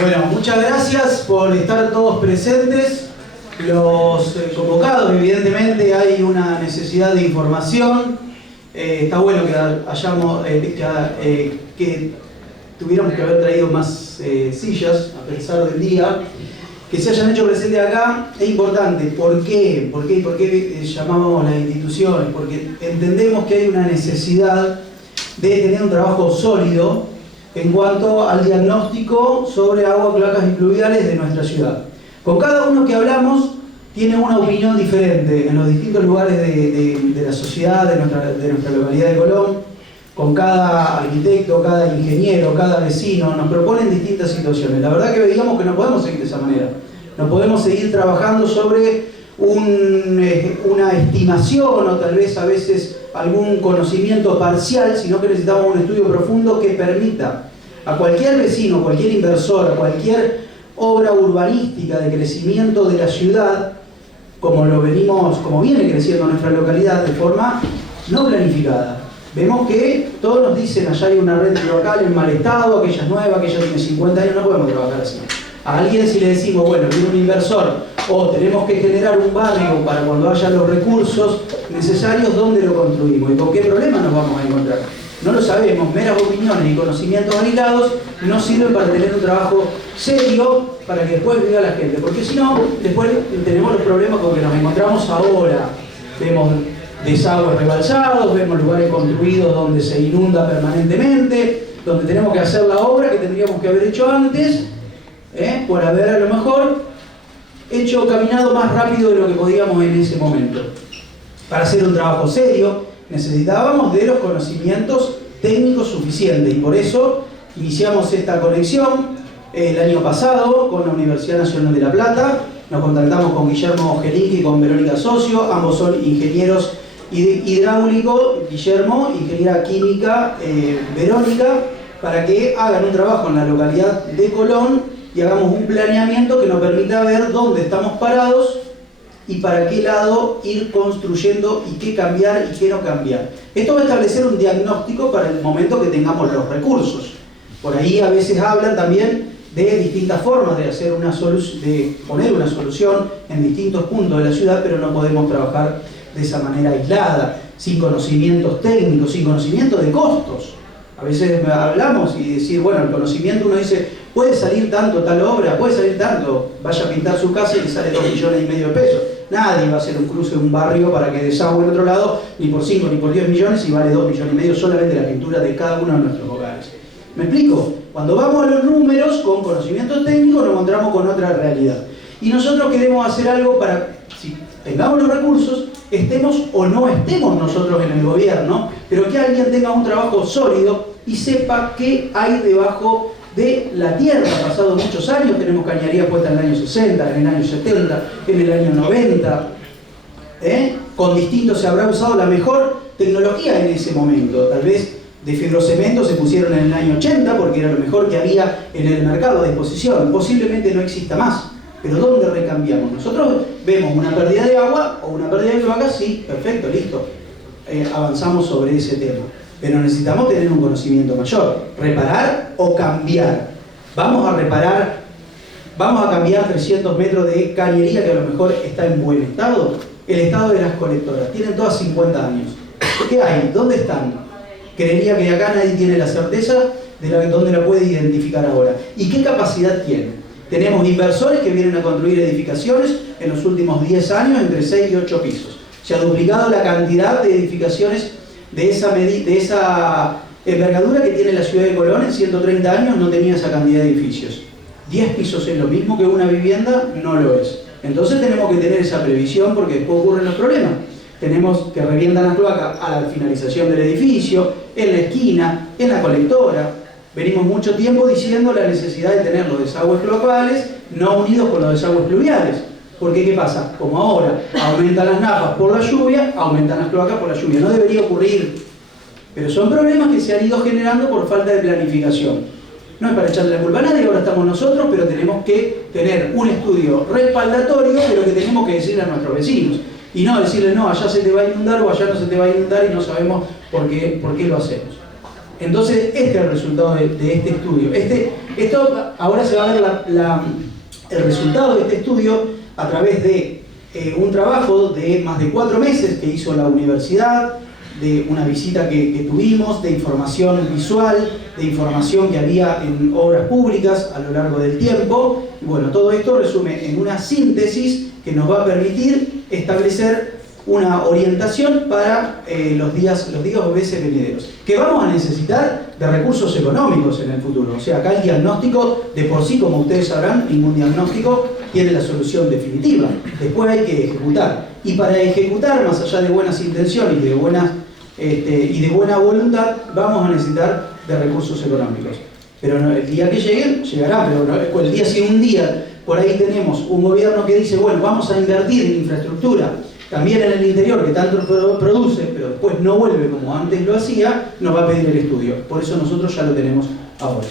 Bueno, muchas gracias por estar todos presentes. Los convocados, evidentemente hay una necesidad de información. Está bueno que hayamos, que tuviéramos que haber traído más sillas a pesar del día. Que se hayan hecho presentes acá es importante. ¿Por qué? ¿Por qué llamábamos las instituciones? Porque entendemos que hay una necesidad de tener un trabajo sólido en cuanto al diagnóstico sobre agua, cloacas y pluviales de nuestra ciudad. Con cada uno que hablamos tiene una opinión diferente en los distintos lugares de la sociedad, de nuestra localidad de Colón. Con cada arquitecto, cada ingeniero, cada vecino, nos proponen distintas situaciones. La verdad que veíamos que no podemos seguir de esa manera. No podemos seguir trabajando sobre una estimación o tal vez a veces algún conocimiento parcial, sino que necesitamos un estudio profundo que permita a cualquier vecino, cualquier inversor, a cualquier obra urbanística de crecimiento de la ciudad, como viene creciendo nuestra localidad de forma no planificada. Vemos que todos nos dicen, allá hay una red local en mal estado, aquella es nueva, aquella tiene 50 años, no podemos trabajar así. A alguien si le decimos, bueno, viene un inversor, o tenemos que generar un barrio para cuando haya los recursos necesarios, ¿dónde lo construimos? ¿Y con qué problemas nos vamos a encontrar? No lo sabemos, meras opiniones y conocimientos aislados no sirven para tener un trabajo serio para que después viva la gente, porque si no, después tenemos los problemas con que nos encontramos ahora. Vemos desagües rebalsados, vemos lugares construidos donde se inunda permanentemente, donde tenemos que hacer la obra que tendríamos que haber hecho antes, por haber a lo mejor caminado más rápido de lo que podíamos en ese momento. Para hacer un trabajo serio necesitábamos de los conocimientos técnicos suficientes y por eso iniciamos esta conexión el año pasado con la Universidad Nacional de La Plata. Nos contactamos con Guillermo Gelinki y con Verónica Socio, ambos son ingenieros hidráulico, Guillermo, ingeniera química, Verónica, para que hagan un trabajo en la localidad de Colón y hagamos un planeamiento que nos permita ver dónde estamos parados y para qué lado ir construyendo y qué cambiar y qué no cambiar. Esto va a establecer un diagnóstico para el momento que tengamos los recursos. Por ahí a veces hablan también de distintas formas de hacer de poner una solución en distintos puntos de la ciudad, pero no podemos trabajar de esa manera aislada, sin conocimientos técnicos, sin conocimiento de costos. A veces hablamos y decir, bueno, el conocimiento uno dice, puede salir tanto tal obra, puede salir tanto, vaya a pintar su casa y le sale 2,5 millones de pesos. Nadie va a hacer un cruce de un barrio para que desagüe en otro lado, ni por 5 ni por 10 millones, y vale 2,5 millones solamente la pintura de cada uno de nuestros hogares. ¿Me explico? Cuando vamos a los números, con conocimiento técnico, nos encontramos con otra realidad. Y nosotros queremos hacer algo para, si tengamos los recursos, estemos o no estemos nosotros en el gobierno, pero que alguien tenga un trabajo sólido y sepa qué hay debajo de la tierra. Han pasado muchos años, tenemos cañería puesta en el año 60, en el año 70, en el año 90. Con distintos se habrá usado la mejor tecnología en ese momento. Tal vez de fibrocemento se pusieron en el año 80 porque era lo mejor que había en el mercado a disposición. Posiblemente no exista más. Pero ¿dónde recambiamos? Nosotros vemos una pérdida de agua o una pérdida de cloacas, sí, perfecto, listo. Avanzamos sobre ese tema. Pero necesitamos tener un conocimiento mayor. Reparar o cambiar. Vamos a reparar, vamos a cambiar 300 metros de cañería que a lo mejor está en buen estado. El estado de las colectoras. Tienen todas 50 años. ¿Qué hay? ¿Dónde están? Creería que acá nadie tiene la certeza de dónde la puede identificar ahora. ¿Y qué capacidad tiene? Tenemos inversores que vienen a construir edificaciones en los últimos 10 años entre 6 y 8 pisos. Se ha duplicado la cantidad de edificaciones de esa envergadura que tiene la ciudad de Colón. En 130 años no tenía esa cantidad de edificios. 10 pisos es lo mismo que una vivienda, no lo es. Entonces tenemos que tener esa previsión porque después ocurren los problemas. Tenemos que revientan las cloacas a la finalización del edificio, en la esquina, en la colectora. Venimos mucho tiempo diciendo la necesidad de tener los desagües cloacales no unidos con los desagües pluviales. Porque ¿qué pasa? Como ahora aumentan las napas por la lluvia, aumentan las cloacas por la lluvia. No debería ocurrir. Pero son problemas que se han ido generando por falta de planificación. No es para echarle la culpa a nadie, ahora estamos nosotros, pero tenemos que tener un estudio respaldatorio, pero que tenemos que decirle a nuestros vecinos. Y no decirle, no, allá se te va a inundar o allá no se te va a inundar y no sabemos por qué lo hacemos. Entonces, este es el resultado de este estudio. Esto ahora se va a ver el resultado de este estudio a través de un trabajo de más de 4 meses que hizo la universidad, de una visita que tuvimos, de información visual, de información que había en obras públicas a lo largo del tiempo. Y bueno, todo esto resume en una síntesis que nos va a permitir establecer una orientación para los días o meses venideros. Que vamos a necesitar de recursos económicos en el futuro. O sea, acá el diagnóstico, de por sí, como ustedes sabrán, ningún diagnóstico tiene la solución definitiva. Después hay que ejecutar. Y para ejecutar, más allá de buenas intenciones y de buena voluntad, vamos a necesitar de recursos económicos. Pero no, el día que lleguen, llegará, pero no, el día, si un día por ahí tenemos un gobierno que dice, bueno, vamos a invertir en infraestructura, también en el interior, que tanto produce, pero después no vuelve como antes lo hacía, nos va a pedir el estudio. Por eso nosotros ya lo tenemos ahora.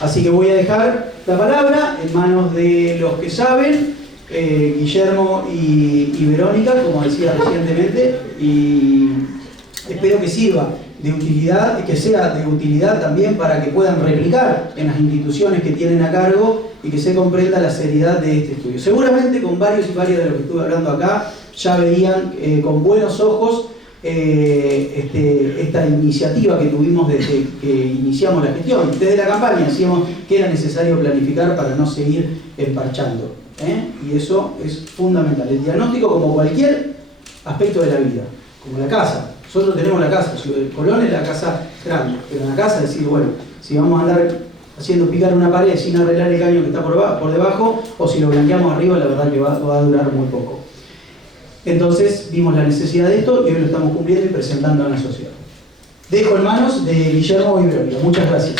Así que voy a dejar la palabra en manos de los que saben, Guillermo y Verónica, como decía recientemente, y espero que sirva de utilidad, que sea de utilidad también para que puedan replicar en las instituciones que tienen a cargo y que se comprenda la seriedad de este estudio. Seguramente con varios y varias de los que estuve hablando acá ya veían con buenos ojos esta iniciativa que tuvimos desde que iniciamos la gestión. Desde la campaña decíamos que era necesario planificar para no seguir emparchando. Y eso es fundamental. El diagnóstico, como cualquier aspecto de la vida, como la casa. Nosotros tenemos la casa, Colón es la casa grande, pero en la casa decir, bueno, si vamos a andar haciendo picar una pared sin arreglar el caño que está por debajo, o si lo blanqueamos arriba, la verdad que va a durar muy poco. Entonces vimos la necesidad de esto y hoy lo estamos cumpliendo y presentando a la sociedad. Dejo en manos de Guillermo y Verónica. Muchas gracias.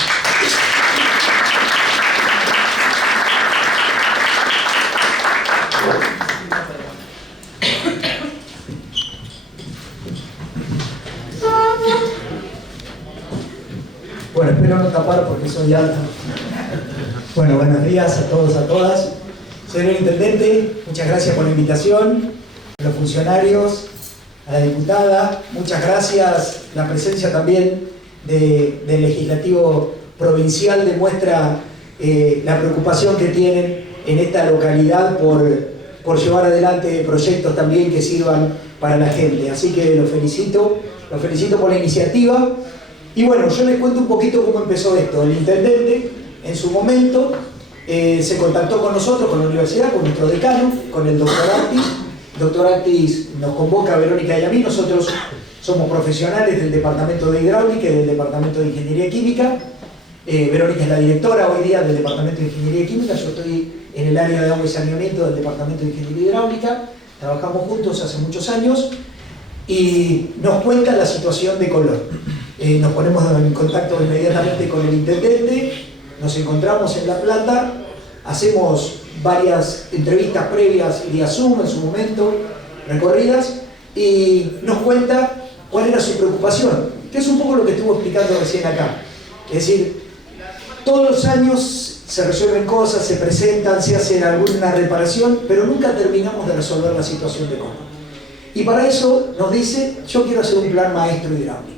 Bueno, espero no tapar porque soy alto. Bueno, buenos días a todos, a todas. Señor Intendente, muchas gracias por la invitación. A los funcionarios, a la diputada, muchas gracias. La presencia también del Legislativo Provincial demuestra la preocupación que tienen en esta localidad por llevar adelante proyectos también que sirvan para la gente. Así que los felicito por la iniciativa. Y bueno, yo les cuento un poquito cómo empezó esto. El intendente, en su momento, se contactó con nosotros, con la universidad, con nuestro decano, con el doctor Actis. El doctor Actis nos convoca a Verónica y a mí. Nosotros somos profesionales del Departamento de Hidráulica y del Departamento de Ingeniería Química. Verónica es la directora hoy día del Departamento de Ingeniería Química. Yo estoy en el área de agua y saneamiento del Departamento de Ingeniería Hidráulica. Trabajamos juntos hace muchos años y nos cuenta la situación de Colón. Nos ponemos en contacto inmediatamente con el intendente, nos encontramos en La Plata, hacemos varias entrevistas previas vía Zoom en su momento, recorridas, y nos cuenta cuál era su preocupación, que es un poco lo que estuvo explicando recién acá. Es decir, todos los años se resuelven cosas, se presentan, se hace alguna reparación, pero nunca terminamos de resolver la situación de Colón. Y para eso nos dice, yo quiero hacer un plan maestro hidráulico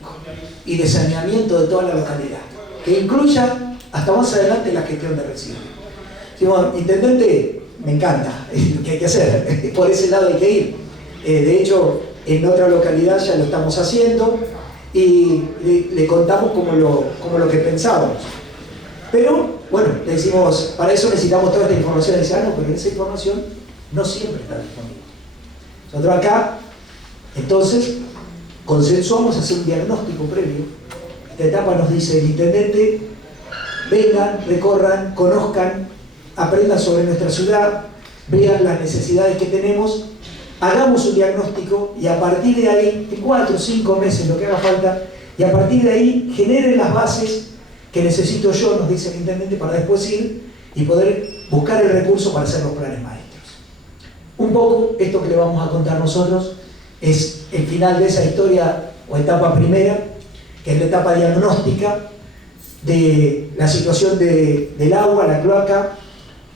y de saneamiento de toda la localidad, que incluya hasta más adelante la gestión de residuos. Digo, intendente, me encanta, es lo que hay que hacer, por ese lado hay que ir. De hecho, en otra localidad ya lo estamos haciendo y le contamos como lo que pensábamos. Pero, bueno, le decimos, para eso necesitamos toda esta información. Y dice, no, pero esa información no siempre está disponible. Nosotros acá, entonces, consensuamos hacer un diagnóstico previo. Esta etapa nos dice el intendente, vengan, recorran, conozcan, aprendan sobre nuestra ciudad, vean las necesidades que tenemos, hagamos un diagnóstico y a partir de ahí, en 4 o 5 meses, lo que haga falta, y a partir de ahí generen las bases que necesito yo, nos dice el intendente, para después ir y poder buscar el recurso para hacer los planes maestros. Un poco esto que le vamos a contar nosotros es el final de esa historia o etapa primera, que es la etapa diagnóstica de la situación del agua, la cloaca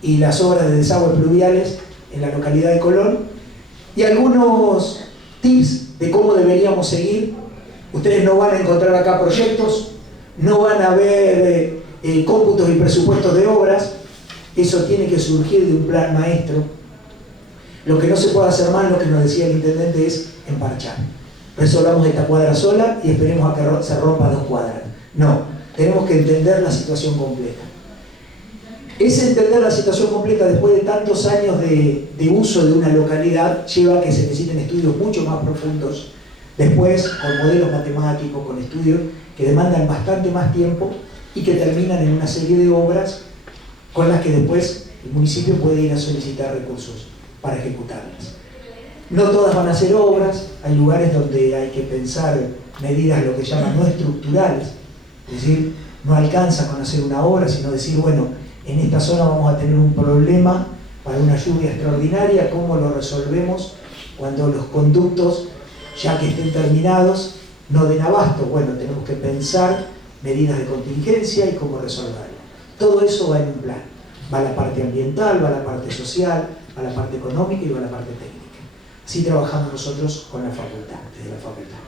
y las obras de desagües pluviales en la localidad de Colón, y algunos tips de cómo deberíamos seguir. Ustedes no van a encontrar acá proyectos, no van a haber cómputos y presupuestos de obras, eso tiene que surgir de un plan maestro. Lo que no se puede hacer mal, lo que nos decía el intendente, es emparchar. Resolvamos esta cuadra sola y esperemos a que se rompa 2 cuadras. No, tenemos que entender la situación completa. Ese entender la situación completa después de tantos años de uso de una localidad lleva a que se necesiten estudios mucho más profundos, después con modelos matemáticos, con estudios que demandan bastante más tiempo y que terminan en una serie de obras con las que después el municipio puede ir a solicitar recursos para ejecutarlas. No todas van a ser obras, hay lugares donde hay que pensar medidas lo que llaman no estructurales, es decir, no alcanza con hacer una obra, sino decir, bueno, en esta zona vamos a tener un problema para una lluvia extraordinaria, ¿cómo lo resolvemos cuando los conductos, ya que estén terminados, no den abasto? Bueno, tenemos que pensar medidas de contingencia y cómo resolverlo. Todo eso va en un plan. Va la parte ambiental, va la parte social, va la parte económica y va la parte técnica. Así trabajamos nosotros con la facultad, desde la facultad.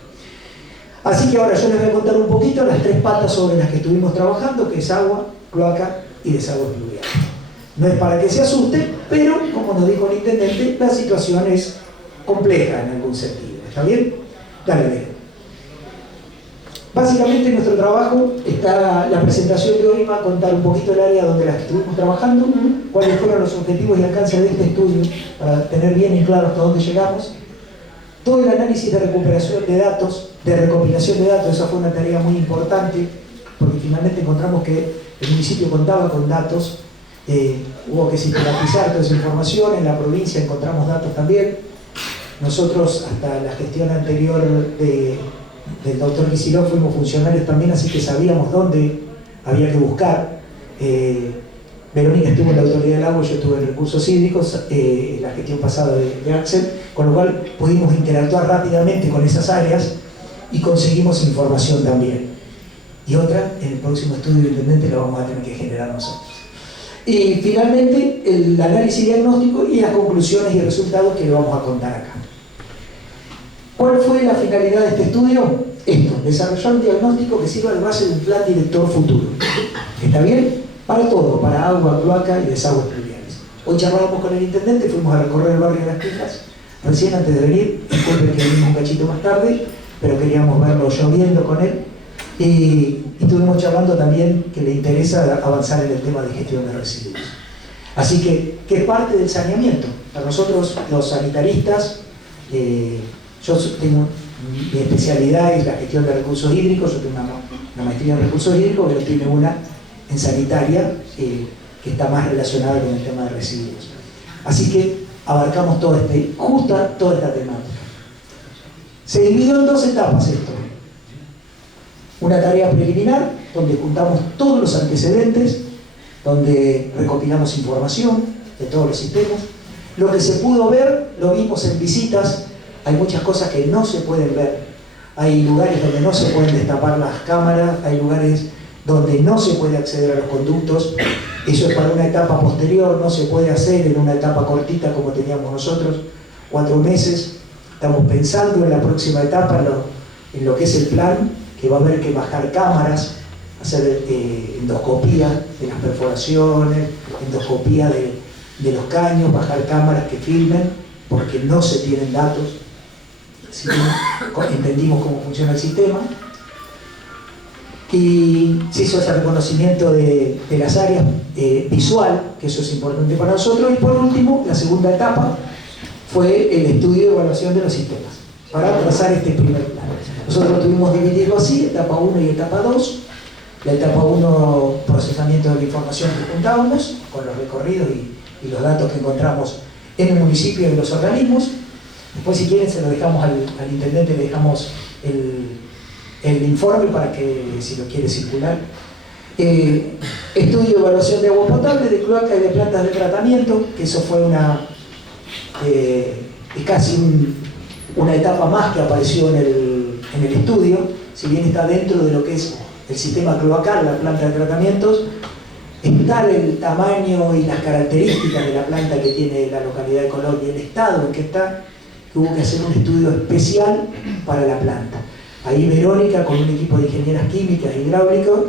Así que ahora yo les voy a contar un poquito las 3 patas sobre las que estuvimos trabajando, que es agua, cloaca y desagües pluviales. No es para que se asusten, pero como nos dijo el intendente, la situación es compleja en algún sentido. ¿Está bien? Dale, Leo. Básicamente nuestro trabajo está, la presentación de hoy va a contar un poquito el área donde las estuvimos trabajando, cuáles fueron los objetivos y alcances de este estudio, para tener bien y claro hasta dónde llegamos. Todo el análisis de recuperación de datos, de recopilación de datos, esa fue una tarea muy importante, porque finalmente encontramos que el municipio contaba con datos, hubo que sistematizar toda esa información, en la provincia encontramos datos también. Nosotros, hasta la gestión anterior del doctor Kicillof, fuimos funcionarios también, así que sabíamos dónde había que buscar. Verónica estuvo en la Autoridad del Agua, yo estuve en Recursos Hídricos, la gestión pasada de Axel, con lo cual pudimos interactuar rápidamente con esas áreas y conseguimos información también. Y otra, en el próximo estudio del intendente la vamos a tener que generar nosotros. Y finalmente, el análisis diagnóstico y las conclusiones y resultados que le vamos a contar acá. ¿Cuál fue la finalidad de este estudio? Esto, desarrollar un diagnóstico que sirva de base de un plan director futuro. ¿Está bien? Para todo, para agua, cloaca y desagües pluviales. Hoy charlábamos con el intendente, fuimos a recorrer el barrio de Las Quejas, recién antes de venir, disculpen que vinimos un cachito más tarde, pero queríamos verlo lloviendo con él. Y estuvimos charlando también que le interesa avanzar en el tema de gestión de residuos. Así que es parte del saneamiento. Para nosotros, los sanitaristas, yo tengo mi especialidad es la gestión de recursos hídricos, yo tengo una maestría en recursos hídricos, pero tiene una en sanitaria que está más relacionada con el tema de residuos. Así que abarcamos toda esta temática. Se dividió en 2 etapas esto. Una tarea preliminar, donde juntamos todos los antecedentes, donde recopilamos información de todos los sistemas. Lo que se pudo ver, lo vimos en visitas. Hay muchas cosas que no se pueden ver. Hay lugares donde no se pueden destapar las cámaras, hay lugares donde no se puede acceder a los conductos. Eso es para una etapa posterior, no se puede hacer en una etapa cortita como teníamos nosotros, 4 meses. Estamos pensando en la próxima etapa, en lo que es el plan, que va a haber que bajar cámaras, hacer endoscopía de las perforaciones, endoscopía de los caños, bajar cámaras que filmen, porque no se tienen datos. Si entendimos cómo funciona el sistema. Y se hizo ese reconocimiento de las áreas visual, que eso es importante para nosotros. Y por último, la segunda etapa fue el estudio de evaluación de los sistemas, para trazar este primer plan. Nosotros tuvimos dividirlo así, etapa 1 y etapa 2. La etapa 1, procesamiento de la información que juntábamos, con los recorridos y los datos que encontramos en el municipio y en los organismos. Después, si quieren, se lo dejamos al intendente, le dejamos el informe para que, si lo quiere circular. Estudio de evaluación de agua potable, de cloaca y de plantas de tratamiento, que eso fue casi una etapa más que apareció en el estudio, si bien está dentro de lo que es el sistema cloacal, la planta de tratamientos. Está el tamaño y las características de la planta que tiene la localidad de Colón y el estado en que está, que hubo que hacer un estudio especial para la planta. Ahí Verónica, con un equipo de ingenieras químicas e hidráulicos,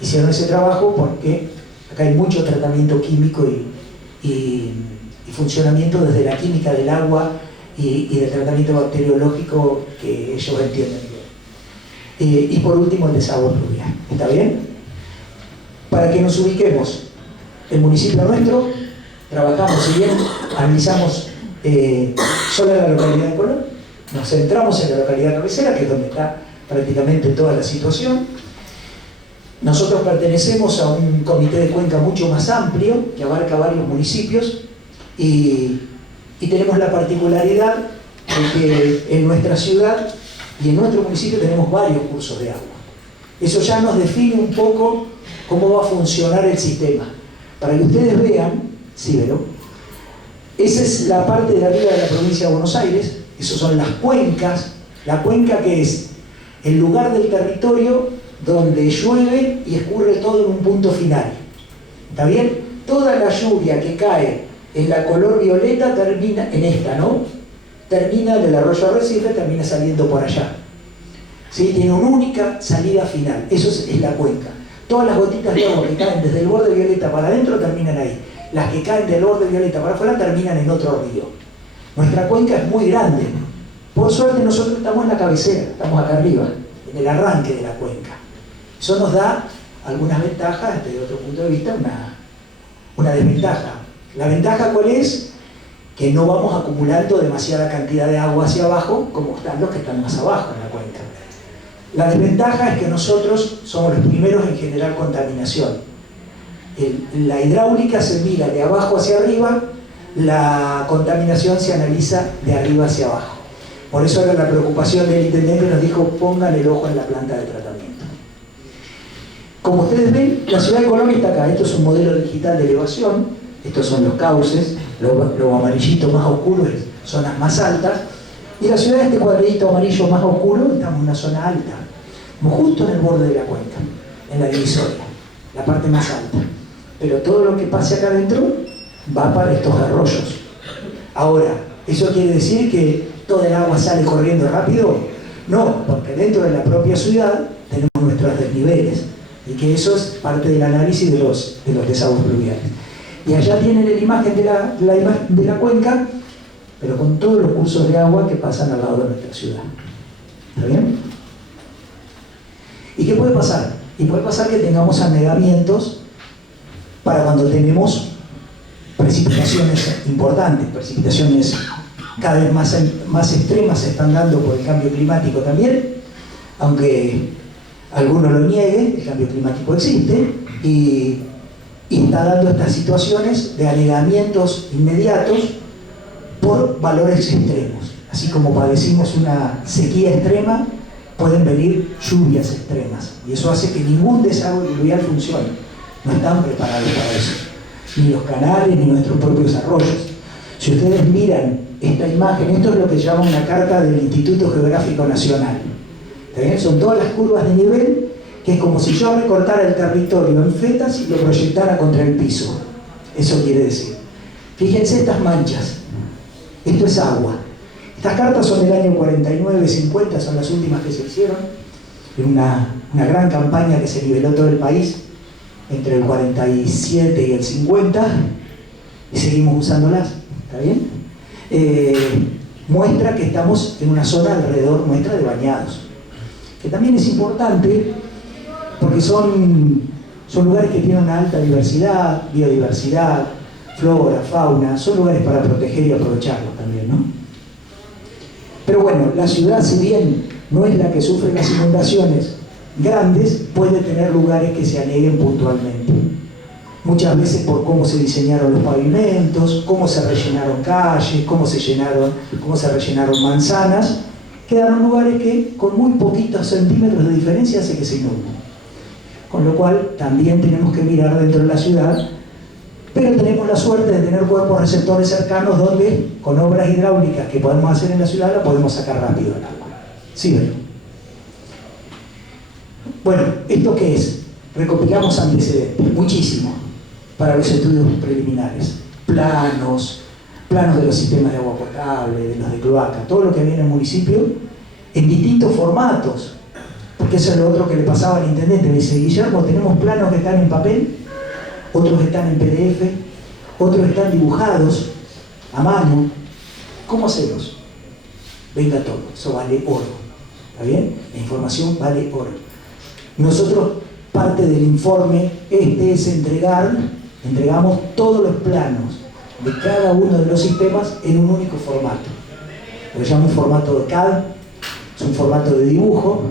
hicieron ese trabajo porque acá hay mucho tratamiento químico y funcionamiento desde la química del agua y del tratamiento bacteriológico que ellos entienden bien. Y por último, el desagüe pluvial. ¿Está bien? Para que nos ubiquemos, el municipio nuestro, trabajamos, si bien analizamos solo la localidad de Colón, nos centramos en la localidad cabecera, que es donde está prácticamente toda la situación. Nosotros pertenecemos a un comité de cuenca mucho más amplio, que abarca varios municipios, y tenemos la particularidad de que en nuestra ciudad y en nuestro municipio tenemos varios cursos de agua. Eso ya nos define un poco cómo va a funcionar el sistema. Para que ustedes vean, sí, ¿verdad? Esa es la parte de arriba de la provincia de Buenos Aires, esas son las cuencas. La cuenca, que es el lugar del territorio donde llueve y escurre todo en un punto final. ¿Está bien? Toda la lluvia que cae en la color violeta termina en esta, ¿no? Termina del arroyo Arrecife, termina saliendo por allá. ¿Sí? Tiene una única salida final. Eso es la cuenca. Todas las gotitas de agua que caen desde el borde violeta para adentro terminan ahí. Las que caen del borde violeta para afuera terminan en otro río. Nuestra cuenca es muy grande. Por suerte nosotros estamos en la cabecera, estamos acá arriba, en el arranque de la cuenca. Eso nos da algunas ventajas, desde otro punto de vista, una desventaja. La ventaja, ¿cuál es? Que no vamos acumulando demasiada cantidad de agua hacia abajo, como están los que están más abajo en la cuenca. La desventaja es que nosotros somos los primeros en generar contaminación. La hidráulica se mira de abajo hacia arriba, la contaminación se analiza de arriba hacia abajo. Por eso era la preocupación del intendente, nos dijo: pongan el ojo en la planta de tratamiento. Como ustedes ven, la ciudad de Colón está acá. Esto es un modelo digital de elevación. Estos son los cauces, lo amarillito más oscuro es zonas más altas. Y la ciudad, este cuadradito amarillo más oscuro, estamos en una zona alta, justo en el borde de la cuenca, en la divisoria, la parte más alta. Pero todo lo que pase acá adentro va para estos arroyos. Ahora, ¿eso quiere decir que toda el agua sale corriendo rápido? No, porque dentro de la propia ciudad tenemos nuestros desniveles, y que eso es parte del análisis de los desagües pluviales. Y allá tienen la imagen de la cuenca, pero con todos los cursos de agua que pasan al lado de nuestra ciudad. ¿Está bien? ¿Y qué puede pasar? Y puede pasar que tengamos anegamientos para cuando tenemos precipitaciones importantes, precipitaciones cada vez más extremas se están dando por el cambio climático también, aunque alguno lo niegue, el cambio climático existe y está dando estas situaciones de anegamientos inmediatos por valores extremos. Así como padecimos una sequía extrema, pueden venir lluvias extremas, y eso hace que ningún desagüe pluvial funcione. No están preparados para eso, ni los canales ni nuestros propios arroyos. Si ustedes miran esta imagen, esto es lo que se llama una carta del Instituto Geográfico Nacional. Son todas las curvas de nivel, que es como si yo recortara el territorio en fetas y lo proyectara contra el piso. Eso quiere decir. Fíjense estas manchas. Esto es agua. Estas cartas son del año 49, 50, son las últimas que se hicieron, en una gran campaña que se niveló todo el país entre el 47 y el 50, y seguimos usándolas. ¿Está bien? Muestra que estamos en una zona alrededor nuestra de bañados, que también es importante porque son lugares que tienen una alta diversidad, biodiversidad, flora, fauna, son lugares para proteger y aprovecharlos también, ¿no? Pero bueno, la ciudad, si bien no es la que sufre las inundaciones grandes, puede tener lugares que se aneguen puntualmente. Muchas veces por cómo se diseñaron los pavimentos, cómo se rellenaron calles, cómo se rellenaron manzanas, quedaron lugares que con muy poquitos centímetros de diferencia hace que se inunden. Con lo cual también tenemos que mirar dentro de la ciudad, pero tenemos la suerte de tener cuerpos receptores cercanos donde con obras hidráulicas que podemos hacer en la ciudad la podemos sacar rápido el agua. Sí, ¿verdad? Bueno, ¿esto qué es? Recopilamos antecedentes, muchísimo, para los estudios preliminares. Planos de los sistemas de agua potable, de los de cloaca, todo lo que había en el municipio, en distintos formatos. porque eso es lo otro que le pasaba al intendente. Me dice, Guillermo, tenemos planos que están en papel, otros están en PDF, otros están dibujados a mano. ¿Cómo hacemos? Venga todo, eso vale oro. ¿Está bien? La información vale oro. Nosotros, parte del informe es entregamos todos los planos de cada uno de los sistemas en un único formato. Lo que se llama un formato de CAD, es un formato de dibujo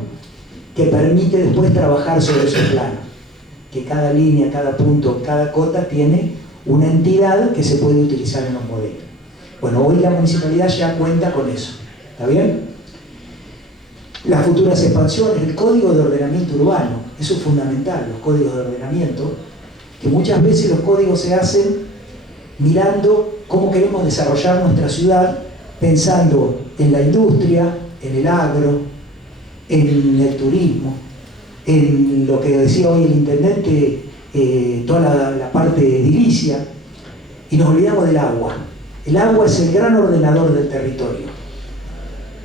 que permite después trabajar sobre esos planos. Que cada línea, cada punto, cada cota tiene una entidad que se puede utilizar en los modelos. Bueno, hoy la municipalidad ya cuenta con eso. ¿Está bien? Las futuras expansiones, el código de ordenamiento urbano, eso es fundamental, los códigos de ordenamiento, que muchas veces los códigos se hacen mirando cómo queremos desarrollar nuestra ciudad, pensando en la industria, en el agro, en el turismo, en lo que decía hoy el intendente, toda la parte edilicia, y nos olvidamos del agua. El agua es el gran ordenador del territorio.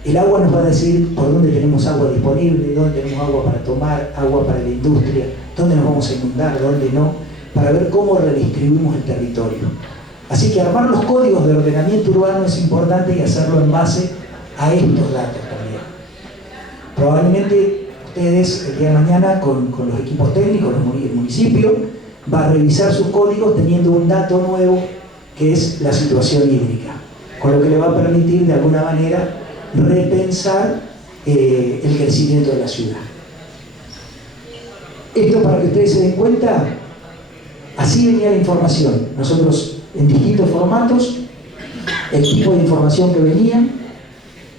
El agua nos va a decir por dónde tenemos agua disponible, dónde tenemos agua para tomar, agua para la industria, dónde nos vamos a inundar, dónde no, para ver cómo redistribuimos el territorio. Así que armar los códigos de ordenamiento urbano es importante y hacerlo en base a estos datos también. Probablemente ustedes el día de mañana con los equipos técnicos, el municipio, va a revisar sus códigos teniendo un dato nuevo que es la situación hídrica, con lo que le va a permitir de alguna manera repensar el crecimiento de la ciudad. Esto, para que ustedes se den cuenta, así venía la información. Nosotros en distintos formatos, el tipo de información que venía,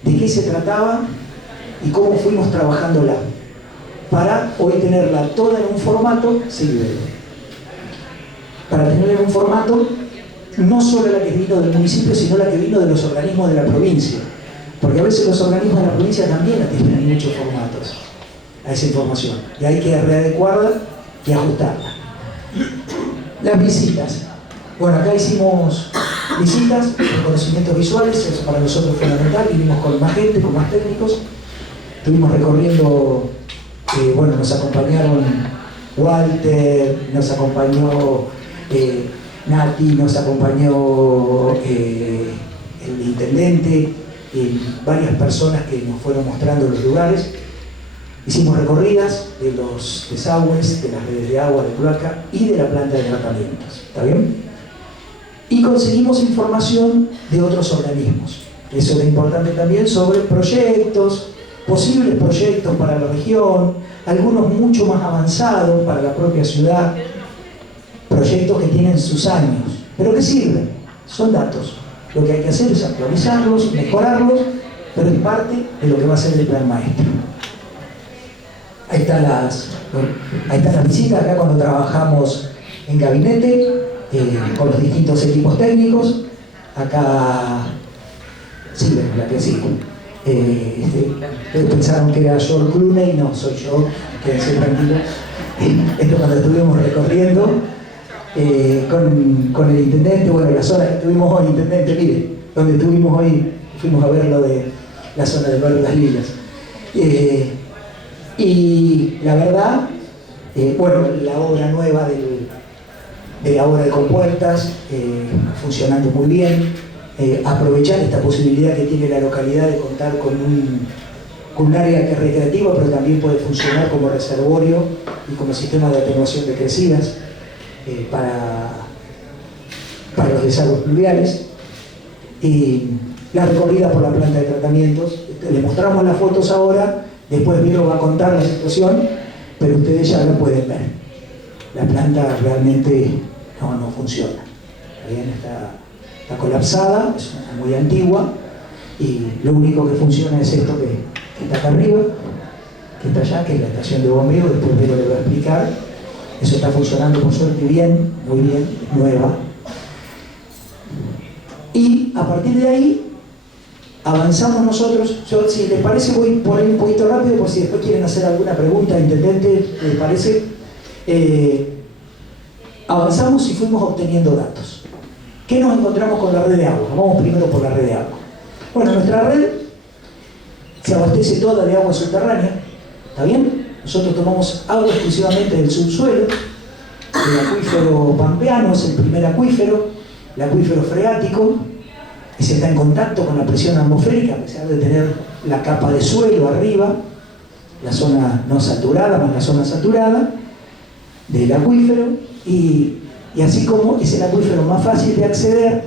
de qué se trataba y cómo fuimos trabajándola, para hoy tenerla toda en un formato, para tenerla en un formato, no solo la que vino del municipio, sino la que vino de los organismos de la provincia. Porque a veces los organismos de la provincia también tienen muchos formatos a esa información. Y hay que readecuarla y ajustarla. Las visitas. Bueno, acá hicimos visitas, conocimientos visuales, eso para nosotros es fundamental. Vinimos con más gente, con más técnicos. Estuvimos recorriendo, bueno, nos acompañaron Walter, nos acompañó Nati, nos acompañó el intendente, varias personas que nos fueron mostrando los lugares. Hicimos recorridas de los desagües, de las redes de agua, de cloaca y de la planta de tratamientos. ¿Está bien? Y conseguimos información de otros organismos. Eso es importante también, sobre proyectos, posibles proyectos para la región, algunos mucho más avanzados para la propia ciudad, proyectos que tienen sus años, pero que sirven, son datos. Lo que hay que hacer es actualizarlos, mejorarlos, pero es parte de lo que va a ser el plan maestro. Ahí están las visitas, acá cuando trabajamos en gabinete, con los distintos equipos técnicos. Acá, sí, la que sí. Ustedes pensaron que era George Clooney, no, soy yo, quédense tranquilos. Esto cuando estuvimos recorriendo con el intendente, bueno, la zona que estuvimos hoy, intendente, mire, donde estuvimos hoy, fuimos a ver lo de la zona del barrio Las Lilas. Y la verdad, bueno, la obra nueva de la obra de compuertas, funcionando muy bien, aprovechar esta posibilidad que tiene la localidad de contar con un área que es recreativa, pero también puede funcionar como reservorio y como sistema de atenuación de crecidas para los desagües pluviales. Y la recorrida por la planta de tratamientos, les mostramos las fotos ahora, después Viro va a contar la situación, pero ustedes ya lo pueden ver. La planta realmente no funciona. Bien, está colapsada, es muy antigua, y lo único que funciona es esto que está acá arriba, que está allá, que es la estación de bombeo. Después Vero le va a explicar. Eso está funcionando por suerte bien, muy bien, nueva. Y a partir de ahí avanzamos nosotros. Yo, si les parece, voy por ahí un poquito rápido, por si después quieren hacer alguna pregunta, intendente, ¿les parece? Avanzamos y fuimos obteniendo datos. ¿Qué nos encontramos con la red de agua? Vamos primero por la red de agua. Bueno, nuestra red se abastece toda de agua subterránea, ¿está bien? Nosotros tomamos agua exclusivamente del subsuelo. El acuífero pampeano es el primer acuífero, el acuífero freático, ese está en contacto con la presión atmosférica, a pesar de tener la capa de suelo arriba, la zona no saturada más la zona saturada del acuífero, y así como es el acuífero más fácil de acceder,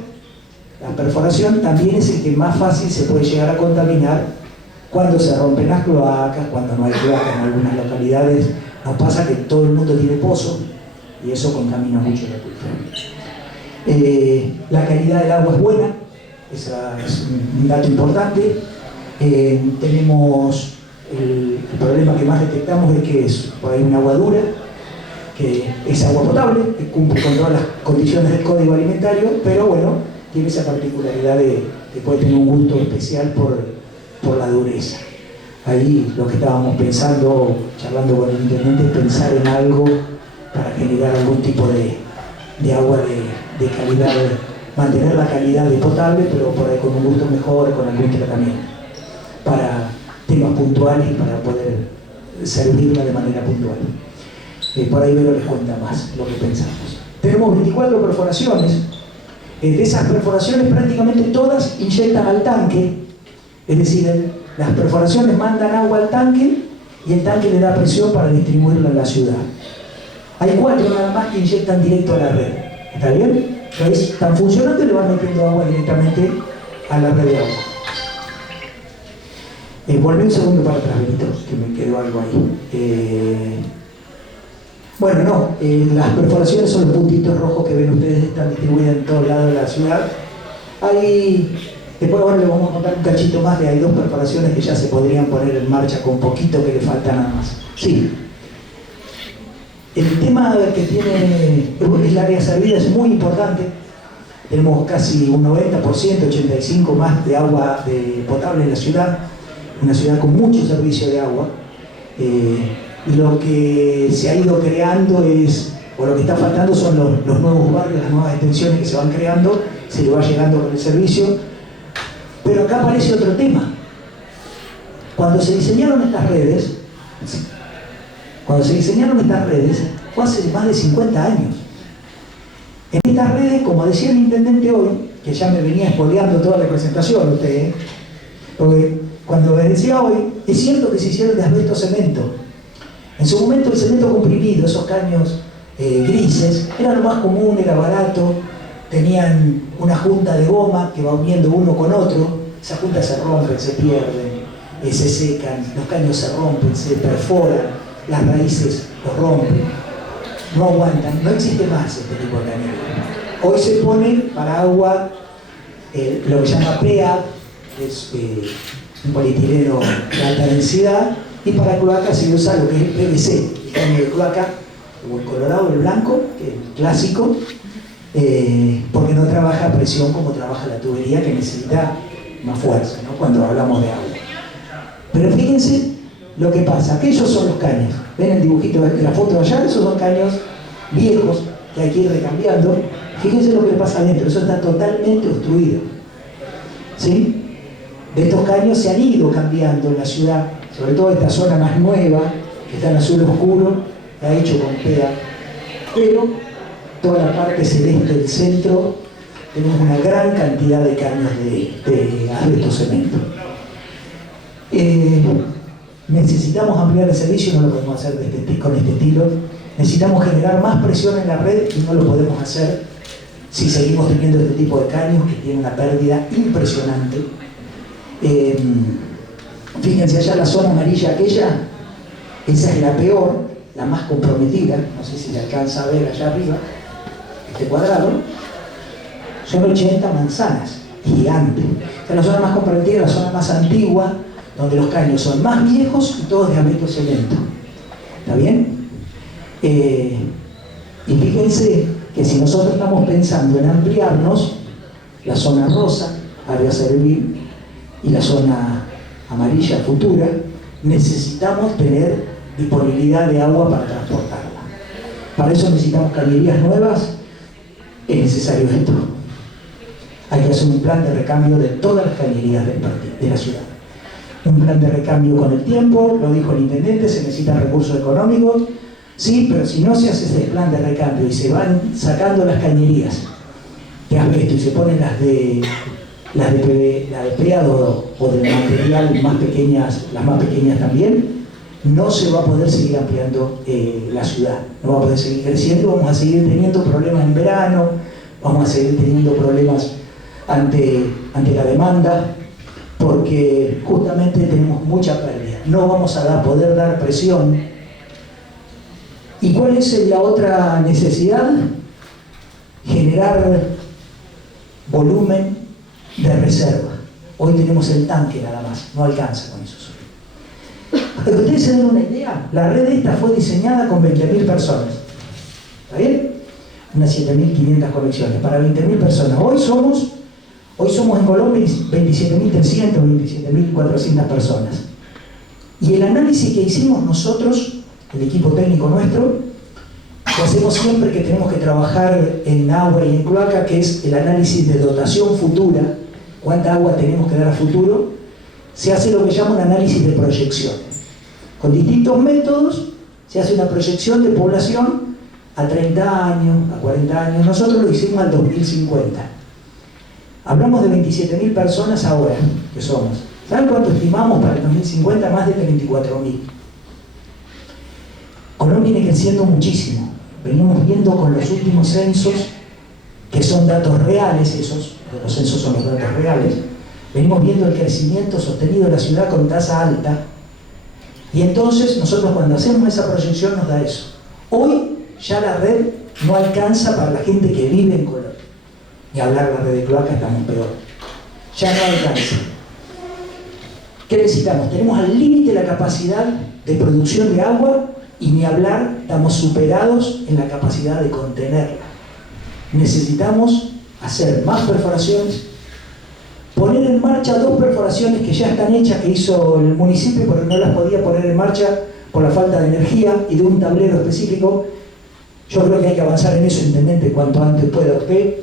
la perforación también es el que más fácil se puede llegar a contaminar cuando se rompen las cloacas, cuando no hay cloacas en algunas localidades. Nos pasa que todo el mundo tiene pozo y eso contamina mucho el acuífero. La calidad del agua es buena, ese es un dato importante. Tenemos el problema que más detectamos es que es por ahí un agua dura, que es agua potable, que cumple con todas las condiciones del código alimentario, pero bueno, tiene esa particularidad de que puede tener un gusto especial por la dureza. Ahí lo que estábamos pensando, charlando con el intendente, es pensar en algo para generar algún tipo de agua de calidad, mantener la calidad de potable, pero por ahí con un gusto mejor, con algún tratamiento, para temas puntuales y para poder servirla de manera puntual. Por ahí Vero les cuenta más lo que pensamos. Tenemos 24 perforaciones. De esas perforaciones prácticamente todas inyectan al tanque, es decir, las perforaciones mandan agua al tanque y el tanque le da presión para distribuirla en la ciudad. Hay 4 nada más que inyectan directo a la red. ¿Está bien? Entonces están funcionando y le van metiendo agua directamente a la red de agua. Volví un segundo para atrás, Benito, que me quedó algo ahí. Bueno, no, las perforaciones son los puntitos rojos que ven ustedes, están distribuidas en todos lados de la ciudad. Después ahora les vamos a contar un cachito más hay 2 perforaciones que ya se podrían poner en marcha con poquito que le falta nada más. Sí. El tema que tiene el área servida es muy importante. Tenemos casi un 90%, 85% más de agua potable en la ciudad. Una ciudad con mucho servicio de agua. Y lo que se ha ido creando o lo que está faltando son los nuevos barrios, las nuevas extensiones que se van creando, se le va llegando con el servicio. Pero acá aparece otro tema. Cuando se diseñaron estas redes, fue hace más de 50 años. En estas redes, como decía el intendente hoy, que ya me venía espoleando toda la presentación usted, porque cuando me decía hoy, es cierto que se hicieron de asbesto cemento. En su momento el cemento comprimido, esos caños grises, era lo más común, era barato, tenían una junta de goma que va uniendo uno con otro, esas juntas se rompen, se pierden, se secan, los caños se rompen, se perforan, las raíces los rompen, no aguantan, no existe más este tipo de cañería. Hoy se pone para agua lo que se llama PEA, que es un polietileno de alta densidad, y para cloaca se usa lo que es el PVC, el caño de cloaca, como el colorado, el blanco, que es el clásico, porque no trabaja a presión como trabaja la tubería, que necesita más fuerza, ¿no?, cuando hablamos de agua. Pero fíjense lo que pasa, aquellos son los caños. ¿Ven el dibujito de la foto de allá? Esos son caños viejos que hay que ir recambiando. Fíjense lo que pasa adentro, eso está totalmente obstruido. ¿Sí? De estos caños se han ido cambiando en la ciudad, sobre todo esta zona más nueva, que está en azul oscuro, está hecho con PEA, pero toda la parte celeste del centro tenemos una gran cantidad de caños de asbesto cemento. Necesitamos ampliar el servicio, no lo podemos hacer con este estilo. Necesitamos generar más presión en la red y no lo podemos hacer si seguimos teniendo este tipo de caños que tienen una pérdida impresionante. Fíjense allá la zona amarilla aquella, esa es la peor, la más comprometida, no sé si se alcanza a ver allá arriba, este cuadrado, son 80 manzanas, gigante. Esta es la zona más comprometida, la zona más antigua, donde los caños son más viejos y todos de asbesto cemento. ¿Está bien? Y fíjense que si nosotros estamos pensando en ampliarnos, la zona rosa, área servil, y la zona amarilla futura, necesitamos tener disponibilidad de agua para transportarla. Para eso necesitamos cañerías nuevas, es necesario esto. Hay que hacer un plan de recambio de todas las cañerías de la ciudad. un plan de recambio con el tiempo, lo dijo el intendente, se necesitan recursos económicos, sí, pero si no se hace ese plan de recambio y se van sacando las cañerías de asbesto y se ponen las de peado o del material más pequeñas, las más pequeñas también, no se va a poder seguir ampliando la ciudad, no va a poder seguir creciendo, vamos a seguir teniendo problemas en verano, vamos a seguir teniendo problemas ante la demanda, porque justamente tenemos mucha pérdida, no vamos a poder dar presión. ¿Y cuál es la otra necesidad? Generar volumen de reserva. Hoy tenemos el tanque nada más, no alcanza con eso solo. Para que ustedes se den una idea, la red esta fue diseñada con 20.000 personas. ¿Está bien? Unas 7.500 conexiones para 20.000 personas. Hoy somos en Colombia 27.300, 27.400 personas. Y el análisis que hicimos nosotros, el equipo técnico nuestro, lo hacemos siempre que tenemos que trabajar en agua y en cloaca, que es el análisis de dotación futura, cuánta agua tenemos que dar a futuro, se hace lo que llama un análisis de proyección. Con distintos métodos se hace una proyección de población a 30 años, a 40 años. Nosotros lo hicimos al 2050. Hablamos de 27.000 personas ahora, que somos. ¿Saben cuánto estimamos para el 2050? Más de 34.000. Colombia viene creciendo muchísimo. Venimos viendo con los últimos censos, que son datos reales, los censos son los datos reales, venimos viendo el crecimiento sostenido de la ciudad con tasa alta, y entonces nosotros cuando hacemos esa proyección nos da eso. Hoy ya la red no alcanza para la gente que vive en Colombia. Ni hablar de la red de cloaca, estamos peor. Ya no alcanza. ¿Qué necesitamos? Tenemos al límite la capacidad de producción de agua, y ni hablar, estamos superados en la capacidad de contenerla. Necesitamos hacer más perforaciones, poner en marcha 2 perforaciones que ya están hechas, que hizo el municipio, pero no las podía poner en marcha por la falta de energía y de un tablero específico. Yo creo que hay que avanzar en eso, intendente, cuanto antes pueda usted,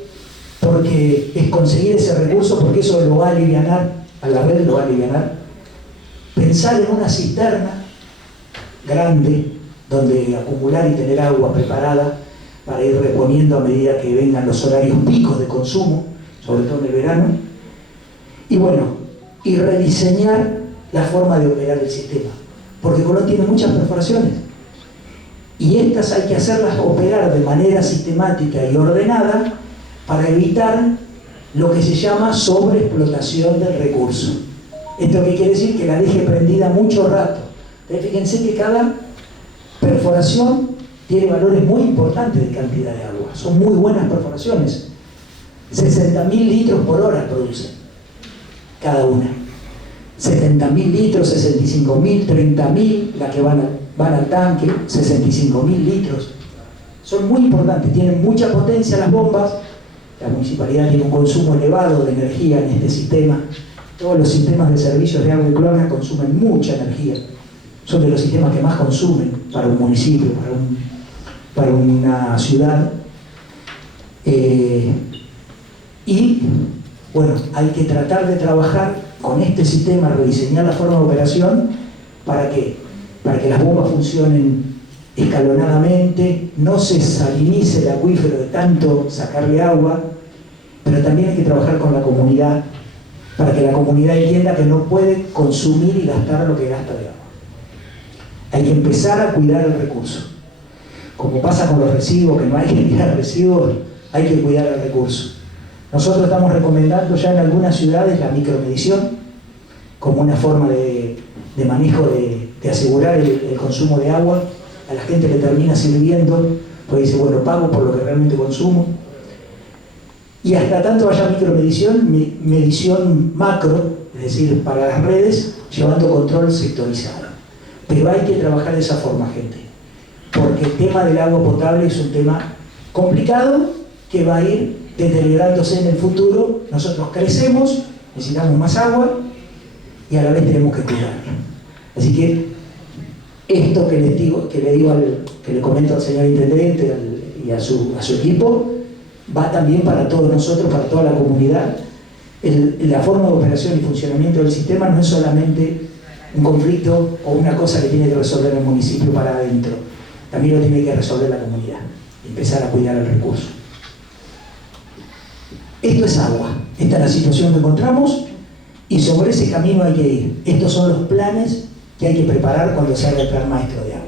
porque es conseguir ese recurso, porque eso lo va a alivianar, a la red lo va a alivianar. Pensar en una cisterna grande, donde acumular y tener agua preparada para ir reponiendo a medida que vengan los horarios picos de consumo, sobre todo en el verano, y bueno, y rediseñar la forma de operar el sistema, porque Colón tiene muchas perforaciones, y estas hay que hacerlas operar de manera sistemática y ordenada para evitar lo que se llama sobreexplotación del recurso. ¿Esto qué quiere decir? Que la deje prendida mucho rato. Entonces, fíjense que cada perforación tiene valores muy importantes de cantidad de agua. Son muy buenas perforaciones. 60.000 litros por hora producen cada una. 70.000 litros, 65.000, 30.000, las que van al tanque, 65.000 litros. Son muy importantes, tienen mucha potencia las bombas. La municipalidad tiene un consumo elevado de energía en este sistema. Todos los sistemas de servicios de agua y cloaca consumen mucha energía. Son de los sistemas que más consumen para un municipio, para una ciudad. Y bueno, hay que tratar de trabajar con este sistema, rediseñar la forma de operación para que las bombas funcionen escalonadamente, no se salinice el acuífero de tanto sacarle agua, pero también hay que trabajar con la comunidad para que la comunidad entienda que no puede consumir y gastar lo que gasta de agua. Hay que empezar a cuidar el recurso. Como pasa con los residuos, que no hay que tirar residuos, hay que cuidar el recurso. Nosotros estamos recomendando ya en algunas ciudades la micromedición como una forma de manejo de asegurar el consumo de agua. A la gente le termina sirviendo, pues dice, bueno, pago por lo que realmente consumo. Y hasta tanto haya micromedición, medición macro, es decir, para las redes, llevando control sectorizado. Pero hay que trabajar de esa forma, gente, porque el tema del agua potable es un tema complicado que va a ir deteriorándose en el futuro. Nosotros crecemos, necesitamos más agua y a la vez tenemos que cuidarla. Así que esto que le comento al señor intendente y a su equipo va también para todos nosotros, para toda la comunidad. La forma de operación y funcionamiento del sistema no es solamente un conflicto o una cosa que tiene que resolver el municipio para adentro, también lo tiene que resolver la comunidad, empezar a cuidar el recurso. Esto es agua, esta es la situación que encontramos y sobre ese camino hay que ir. Estos son los planes que hay que preparar cuando se haga el plan maestro de agua.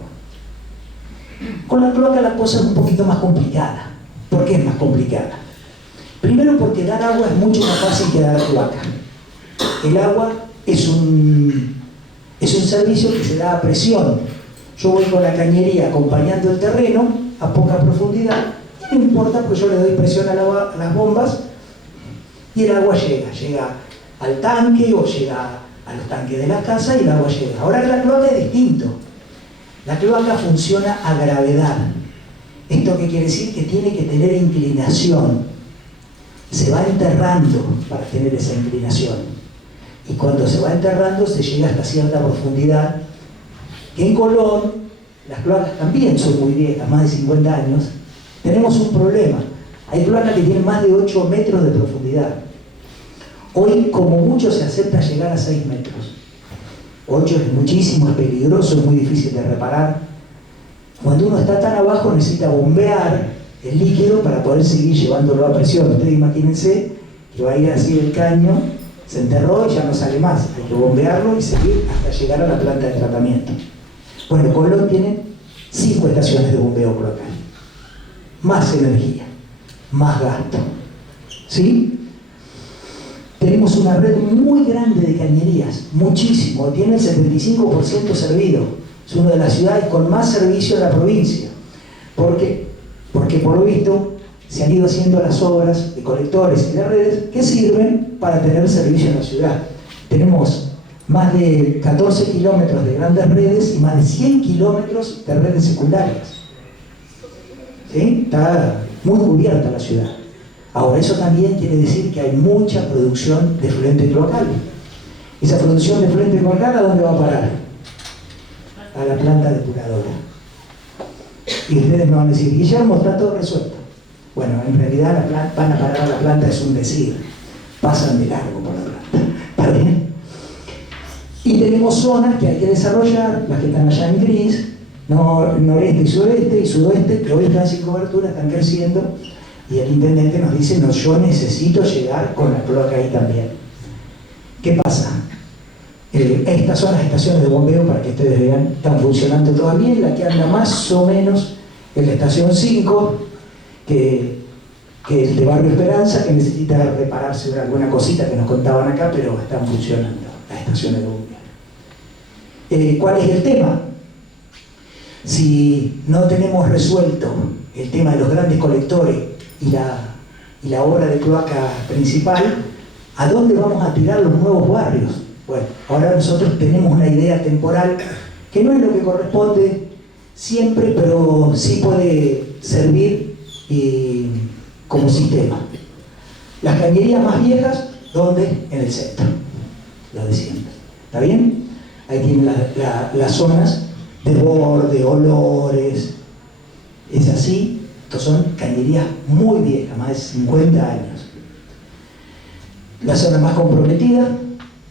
Con la cloaca la cosa es un poquito más complicada. ¿Por qué es más complicada? Primero porque dar agua es mucho más fácil que dar cloaca. El agua es un servicio que se da a presión. Yo voy con la cañería acompañando el terreno a poca profundidad, no importa, pues yo le doy presión a las bombas y el agua llega al tanque o llega a los tanques de la casa y el agua llega. Ahora la cloaca es distinto. La cloaca funciona a gravedad. ¿Esto qué quiere decir? Que tiene que tener inclinación. Se va enterrando para tener esa inclinación. Y cuando se va enterrando se llega hasta cierta profundidad. Que en Colón, las cloacas también son muy viejas, más de 50 años. Tenemos un problema. Hay cloacas que tienen más de 8 metros de profundidad. Hoy, como mucho, se acepta llegar a 6 metros. 8 es muchísimo, es peligroso, es muy difícil de reparar. Cuando uno está tan abajo necesita bombear el líquido para poder seguir llevándolo a presión. Ustedes imagínense que va a ir así el caño, se enterró y ya no sale más. Hay que bombearlo y seguir hasta llegar a la planta de tratamiento. Bueno, Colón tiene 5 estaciones de bombeo cloacal. Más energía, más gasto. ¿Sí? Tenemos una red muy grande de cañerías, muchísimo, tiene el 75% servido. Es una de las ciudades con más servicio de la provincia. ¿Por qué? Porque por lo visto se han ido haciendo las obras de colectores y de redes que sirven para tener servicio en la ciudad. Tenemos más de 14 kilómetros de grandes redes y más de 100 kilómetros de redes secundarias. ¿Sí? Está muy cubierta la ciudad. Ahora, eso también quiere decir que hay mucha producción de efluente cloacal. Esa producción de efluente cloacal, ¿a dónde va a parar? A la planta depuradora. Y ustedes me van a decir, Guillermo, está todo resuelto. Bueno, en realidad van a parar a la planta, es un decir. Pasan de largo por la planta. ¿Está bien? Y tenemos zonas que hay que desarrollar, las que están allá en gris, noreste y sudoeste, que hoy están sin cobertura, están creciendo. Y el intendente nos dice, no, yo necesito llegar con la cloaca ahí también. ¿Qué pasa? Estas son las estaciones de bombeo, para que ustedes vean, están funcionando todavía. La que anda más o menos es la estación 5, que es de Barrio Esperanza, que necesita repararse alguna cosita que nos contaban acá, pero están funcionando las estaciones de bombeo. ¿Cuál es el tema? Si no tenemos resuelto el tema de los grandes colectores y la obra de cloaca principal, ¿a dónde vamos a tirar los nuevos barrios? Bueno, ahora nosotros tenemos una idea temporal que no es lo que corresponde siempre, pero sí puede servir como sistema. Las cañerías más viejas, ¿dónde? En el centro, lo de siempre. ¿Está bien? Ahí tienen las zonas de borde, olores, es así. Estos son cañerías muy viejas, más de 50 años. La zona más comprometida,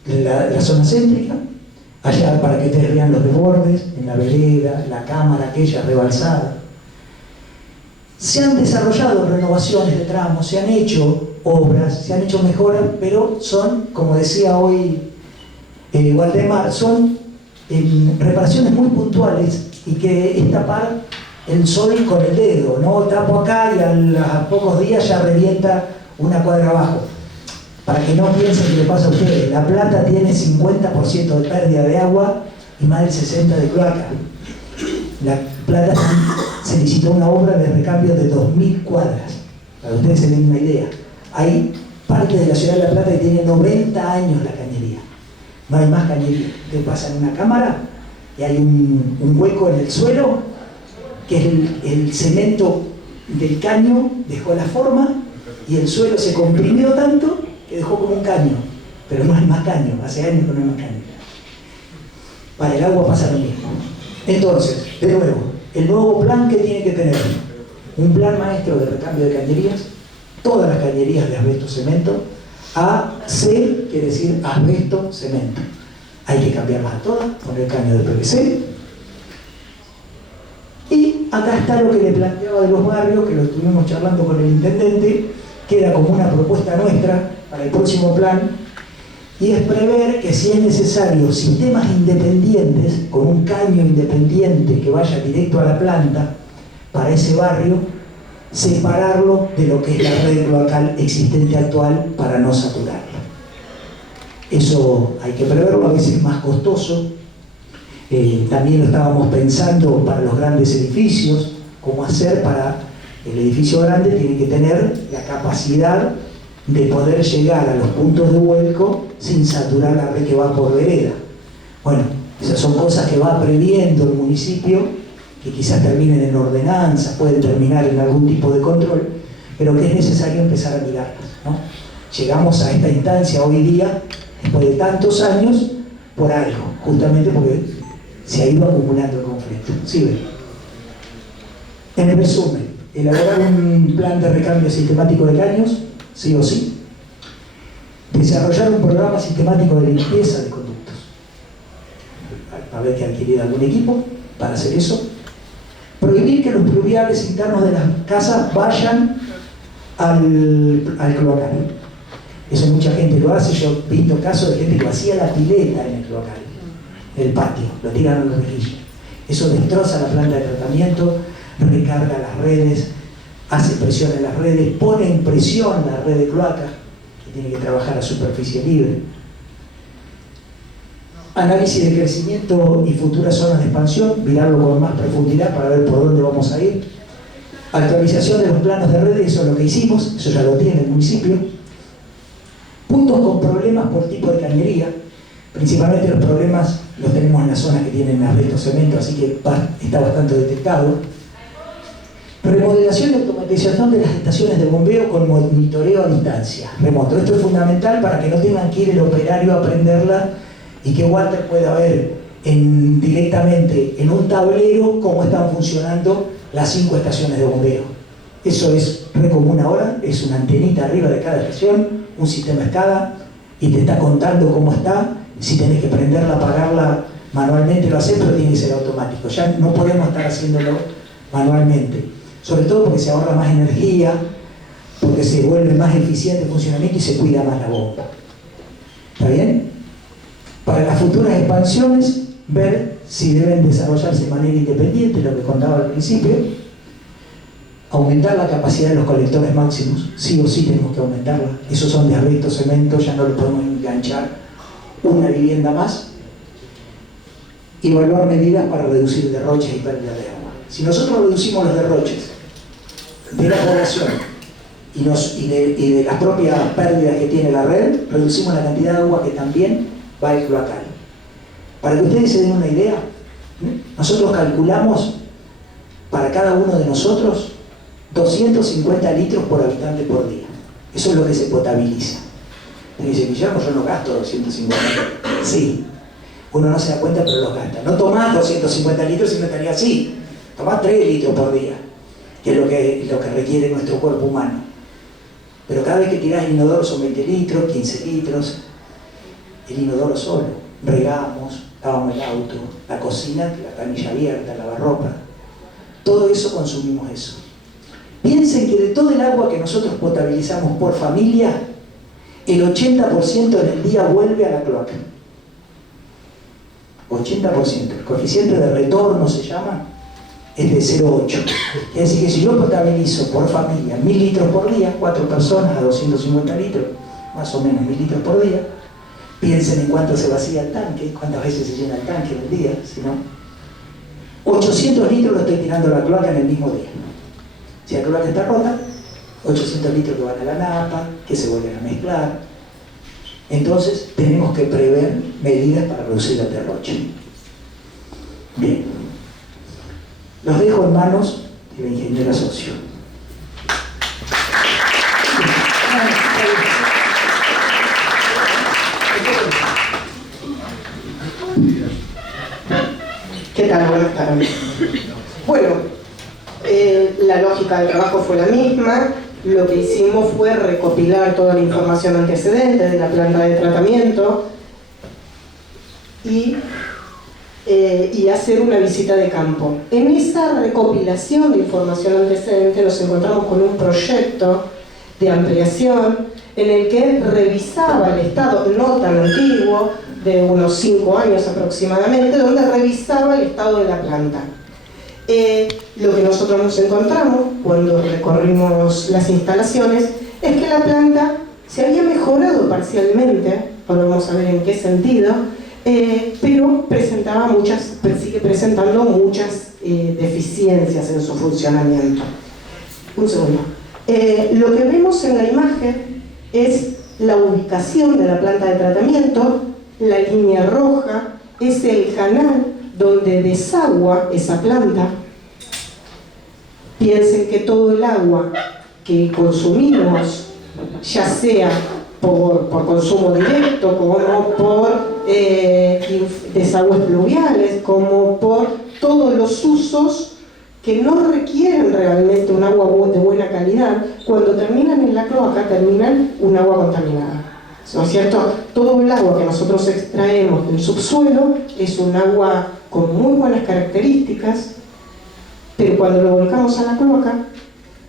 la zona céntrica, allá para que ustedes vean los desbordes, en la vereda, la cámara aquella rebalsada. Se han desarrollado renovaciones de tramos, se han hecho obras, se han hecho mejoras, pero son, como decía hoy Waldemar, son reparaciones muy puntuales y que es tapar el sol con el dedo, ¿no? Tapo acá y a pocos días ya revienta una cuadra abajo. Para que no piensen que le pasa a ustedes, La Plata tiene 50% de pérdida de agua y más del 60% de cloaca. La Plata se licitó una obra de recambio de 2.000 cuadras, para que ustedes se den una idea. Hay partes de la ciudad de La Plata que tienen 90 años la cañería. No hay más cañería. Ustedes pasan una cámara y hay un hueco en el suelo, que es el cemento del caño dejó la forma y el suelo se comprimió tanto que dejó como un caño, pero no hay más caño, hace años que no hay más caño. Para el agua pasa lo mismo. Entonces, de nuevo, el nuevo plan que tiene que tener, un plan maestro de recambio de cañerías, todas las cañerías de asbesto cemento, AC quiere decir asbesto cemento. hay que cambiarlas a todas, poner caño de PVC. Y acá está lo que le planteaba de los barrios, que lo estuvimos charlando con el intendente, que era como una propuesta nuestra para el próximo plan, y es prever que si es necesario sistemas independientes, con un caño independiente que vaya directo a la planta, para ese barrio, separarlo de lo que es la red cloacal existente actual para no saturarla. Eso hay que preverlo, a veces es más costoso. También lo estábamos pensando para los grandes edificios, cómo hacer para el edificio grande, tiene que tener la capacidad de poder llegar a los puntos de vuelco sin saturar la red que va por vereda. Bueno, esas son cosas que va previendo el municipio, que quizás terminen en ordenanzas, pueden terminar en algún tipo de control, pero que es necesario empezar a mirarlas, ¿no? Llegamos a esta instancia hoy día, después de tantos años, por algo, justamente porque se ha ido acumulando el conflicto. ¿Sí ven? En resumen, elaborar un plan de recambio sistemático de caños, sí o sí. Desarrollar un programa sistemático de limpieza de conductos. Va a haber que adquirir algún equipo para hacer eso. Prohibir que los pluviales internos de las casas vayan al cloacal. Eso mucha gente lo hace. Yo he visto casos de gente que vacía la pileta en el cloacal, en el patio, lo tiran a los rejillos. Eso destroza la planta de tratamiento, recarga las redes, hace presión en las redes, pone en presión la red de cloaca, que tiene que trabajar a superficie libre. Análisis de crecimiento y futuras zonas de expansión, mirarlo con más profundidad para ver por dónde vamos a ir. Actualización de los planos de redes, eso es lo que hicimos, eso ya lo tiene el municipio. Puntos con problemas por tipo de cañería, principalmente los problemas los tenemos en las zonas que tienen asbesto, cemento, así que está bastante detectado. Remodelación y automatización de las estaciones de bombeo con monitoreo a distancia, remoto. Esto es fundamental para que no tengan que ir el operario a prenderla y que Walter pueda ver directamente en un tablero cómo están funcionando las 5 estaciones de bombeo. Eso es re común ahora, es una antenita arriba de cada estación, un sistema SCADA, y te está contando cómo está. Si tenés que prenderla, apagarla manualmente, lo haces, pero tiene que ser automático. Ya no podemos estar haciéndolo manualmente, sobre todo porque se ahorra más energía, porque se vuelve más eficiente el funcionamiento y se cuida más la bomba. ¿Está bien? Para las futuras expansiones, ver si deben desarrollarse de manera independiente, lo que contaba al principio. Aumentar la capacidad de los colectores máximos, sí o sí tenemos que aumentarla. Esos son de asbesto, cemento, ya no le podemos enganchar una vivienda más. Y evaluar medidas para reducir derroches y pérdida de agua. Si nosotros reducimos los derroches de la población y de las propias pérdidas que tiene la red, reducimos la cantidad de agua que también va al cloacal. Para que ustedes se den una idea, nosotros calculamos para cada uno de nosotros 250 litros por habitante por día. Eso es lo que se potabiliza. Y dice, Guillermo, yo no gasto 250 litros. Sí, uno no se da cuenta, pero los gasta. No tomás 250 litros si no estaría así. Tomás 3 litros por día, que es lo que requiere nuestro cuerpo humano. Pero cada vez que tirás el inodoro son 20 litros, 15 litros. El inodoro solo. Regamos, lavamos el auto, la cocina, la canilla abierta, lavarropa. Todo eso consumimos eso. Piensen que de todo el agua que nosotros potabilizamos por familia, el 80% en el día vuelve a la cloaca. 80%. El coeficiente de retorno se llama, es de 0,8. Es decir, que si yo potabilizo por familia 1000 litros por día, 4 personas a 250 litros, más o menos 1000 litros por día, piensen en cuánto se vacía el tanque, cuántas veces se llena el tanque en el día, si no. 800 litros lo estoy tirando a la cloaca en el mismo día. Si la cloaca está rota, 800 litros que van a la napa, que se vuelven a mezclar. Entonces, tenemos que prever medidas para reducir el derroche. Bien. Los dejo en manos de la ingeniera socio. ¿Qué tal? Buenas tardes. Bueno, la lógica del trabajo fue la misma. Lo que hicimos fue recopilar toda la información antecedente de la planta de tratamiento, y hacer una visita de campo. En esa recopilación de información antecedente nos encontramos con un proyecto de ampliación en el que revisaba el estado, no tan antiguo, de unos 5 años aproximadamente, donde revisaba el estado de la planta. Lo que nosotros nos encontramos cuando recorrimos las instalaciones es que la planta se había mejorado parcialmente, ahora vamos a ver en qué sentido, pero sigue presentando muchas deficiencias en su funcionamiento. Un segundo. Lo que vemos en la imagen es la ubicación de la planta de tratamiento. La línea roja es el canal donde desagua esa planta. Piensen que todo el agua que consumimos, ya sea por consumo directo, como por desagües pluviales, como por todos los usos que no requieren realmente un agua de buena calidad, cuando terminan en la cloaca, terminan un agua contaminada. ¿No es cierto? Todo el agua que nosotros extraemos del subsuelo es un agua con muy buenas características, pero cuando lo volcamos a la cloaca,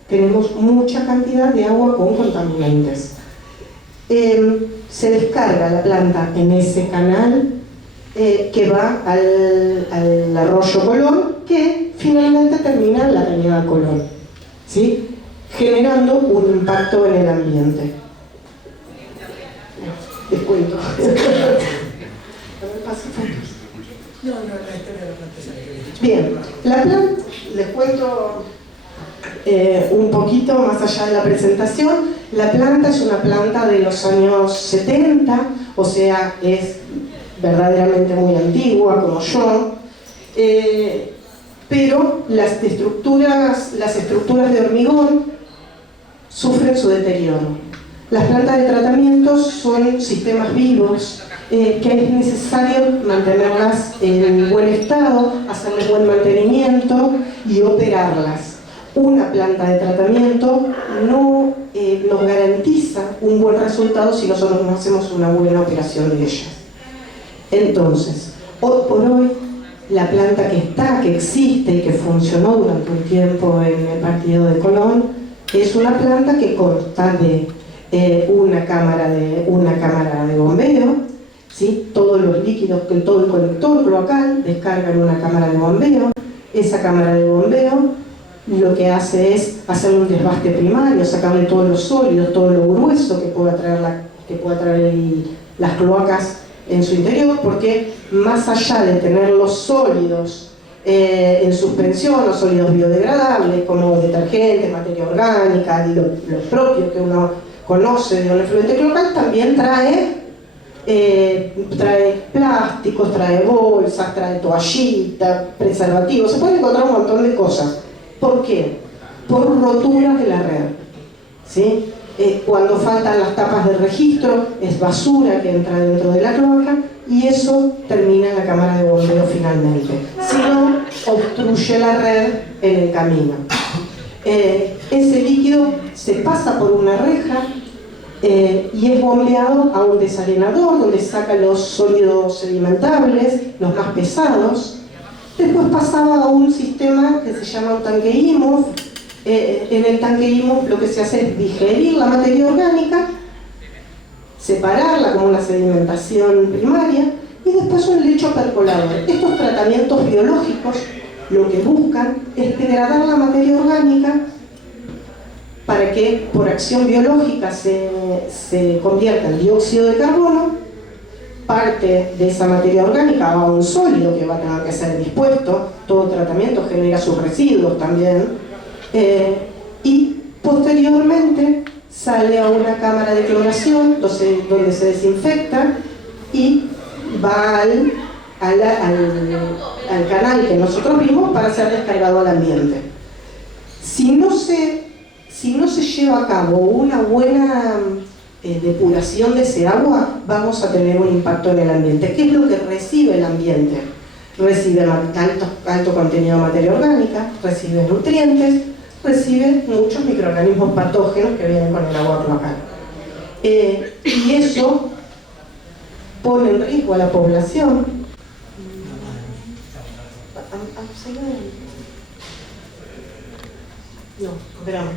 tenemos mucha cantidad de agua con contaminantes. Se descarga la planta en ese canal que va al arroyo Colón, que finalmente termina en la cañada Colón, ¿sí? Generando un impacto en el ambiente. Les cuento. Bien, la planta, les cuento un poquito más allá de la presentación. La planta es una planta de los años 70, o sea, es verdaderamente muy antigua, como yo, pero las estructuras de hormigón sufren su deterioro. Las plantas de tratamiento son sistemas vivos que es necesario mantenerlas en buen estado, hacerles buen mantenimiento y operarlas. Una planta de tratamiento no nos garantiza un buen resultado si nosotros no hacemos una buena operación de ellas. Entonces, hoy por hoy, la planta que existe y que funcionó durante un tiempo en el partido de Colón es una planta que consta de una cámara de bombeo, ¿sí? Todos los líquidos, todo el colector cloacal descarga en una cámara de bombeo. Esa cámara de bombeo lo que hace es hacer un desbaste primario, sacarle todos los sólidos, todo lo grueso que pueda traer las cloacas en su interior, porque más allá de tener los sólidos en suspensión, los sólidos biodegradables como detergentes, materia orgánica, lo propio que uno conoce de un efluente cloacal, también trae plásticos, trae bolsas, trae toallitas, preservativos, se puede encontrar un montón de cosas. ¿Por qué? Por roturas de la red, ¿sí? Cuando faltan las tapas de registro, es basura que entra dentro de la cloaca y eso termina en la cámara de bombeo finalmente. Si no, obstruye la red en el camino. Ese líquido se pasa por una reja y es bombeado a un desarenador donde saca los sólidos sedimentables, los más pesados. Después pasaba a un sistema que se llama un tanque IMOF. En el tanque IMOF lo que se hace es digerir la materia orgánica, separarla como una sedimentación primaria y después un lecho percolador. Estos tratamientos biológicos lo que buscan es degradar la materia orgánica para que por acción biológica se convierta en dióxido de carbono. Parte de esa materia orgánica va a un sólido que va a tener que ser dispuesto. Todo tratamiento genera sus residuos también. Y posteriormente sale a una cámara de cloración donde se desinfecta y va al canal que nosotros vimos para ser descargado al ambiente. Si no se lleva a cabo una buena depuración de ese agua, vamos a tener un impacto en el ambiente. ¿Qué es lo que recibe el ambiente? Recibe alto contenido de materia orgánica, recibe nutrientes, recibe muchos microorganismos patógenos que vienen con el agua cloacal. Y eso pone en riesgo a la población No, esperamos.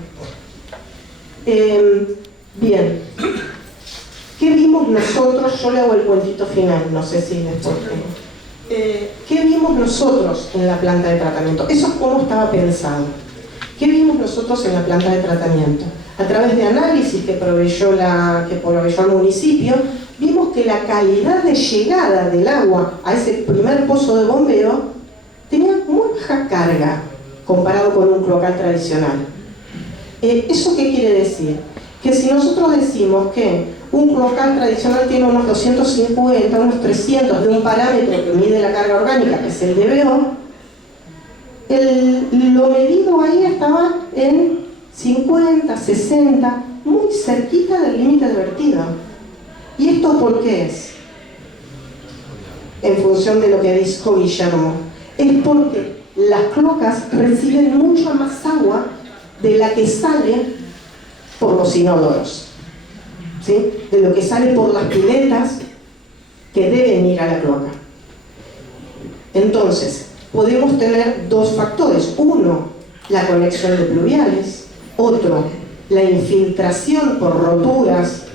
Bien. ¿Qué vimos nosotros? Yo le hago el cuentito final, no sé si después. ¿Qué vimos nosotros en la planta de tratamiento? Eso es cómo estaba pensado. ¿Qué vimos nosotros en la planta de tratamiento? A través de análisis que proveyó el municipio, vimos que la calidad de llegada del agua a ese primer pozo de bombeo tenía muy baja carga comparado con un cloacal tradicional. ¿Eso qué quiere decir? Que si nosotros decimos que un cloacal tradicional tiene unos 250, unos 300 de un parámetro que mide la carga orgánica, que es el DBO, lo medido ahí estaba en 50, 60, muy cerquita del límite de vertido. ¿Y esto por qué es? En función de lo que dijo Guillermo, es porque las cloacas reciben mucha más agua de la que sale por los inodoros, ¿sí? De lo que sale por las piletas que deben ir a la cloaca. Entonces, podemos tener dos factores. Uno, la conexión de pluviales. Otro, la infiltración por roturas,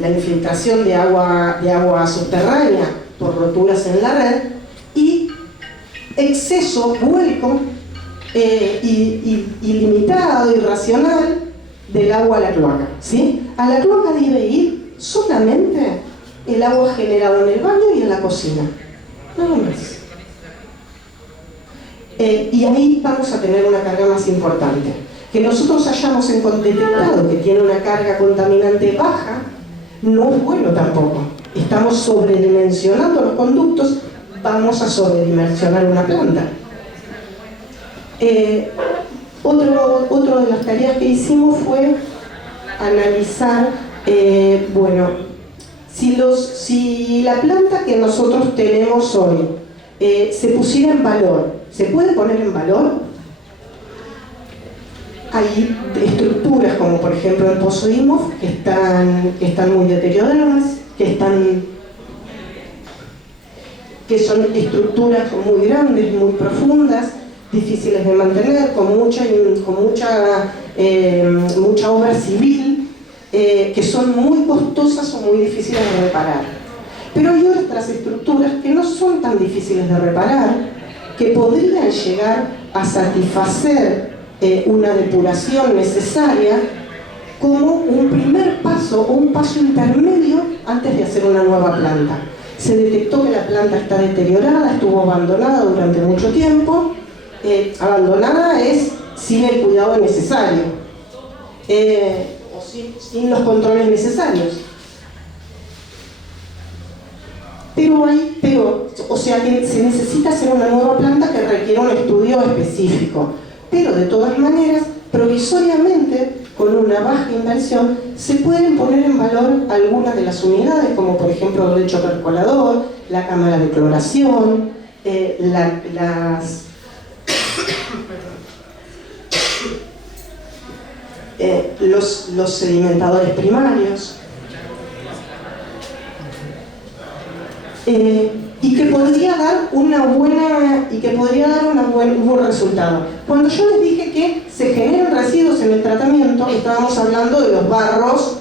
la infiltración de agua subterránea por roturas en la red. Y exceso, vuelco ilimitado, irracional del agua a la cloaca, ¿sí? A la cloaca debe ir solamente el agua generado en el baño y en la cocina, nada más. Y ahí vamos a tener una carga más importante. Que nosotros hayamos detectado que tiene una carga contaminante baja no es bueno tampoco. Estamos sobredimensionando los conductos, vamos a sobredimensionar una planta. Otro de las tareas que hicimos fue analizar, si la planta que nosotros tenemos hoy se pusiera en valor, ¿se puede poner en valor? Hay estructuras como por ejemplo el Pozo Imhoff que están muy deterioradas, que son estructuras muy grandes, muy profundas, difíciles de mantener, con mucha obra civil, que son muy costosas o muy difíciles de reparar. Pero hay otras estructuras que no son tan difíciles de reparar, que podrían llegar a satisfacer una depuración necesaria como un primer paso o un paso intermedio antes de hacer una nueva planta. Se detectó que la planta está deteriorada, estuvo abandonada durante mucho tiempo. Abandonada es sin el cuidado necesario o sin los controles necesarios. O sea que se necesita hacer una nueva planta que requiere un estudio específico. Pero de todas maneras, provisoriamente, con una baja inversión, se pueden poner en valor algunas de las unidades, como por ejemplo el lecho percolador, la cámara de cloración, los sedimentadores primarios, y que podría dar un buen resultado. Cuando yo les dije que se generan residuos en el tratamiento, estábamos hablando de los barros,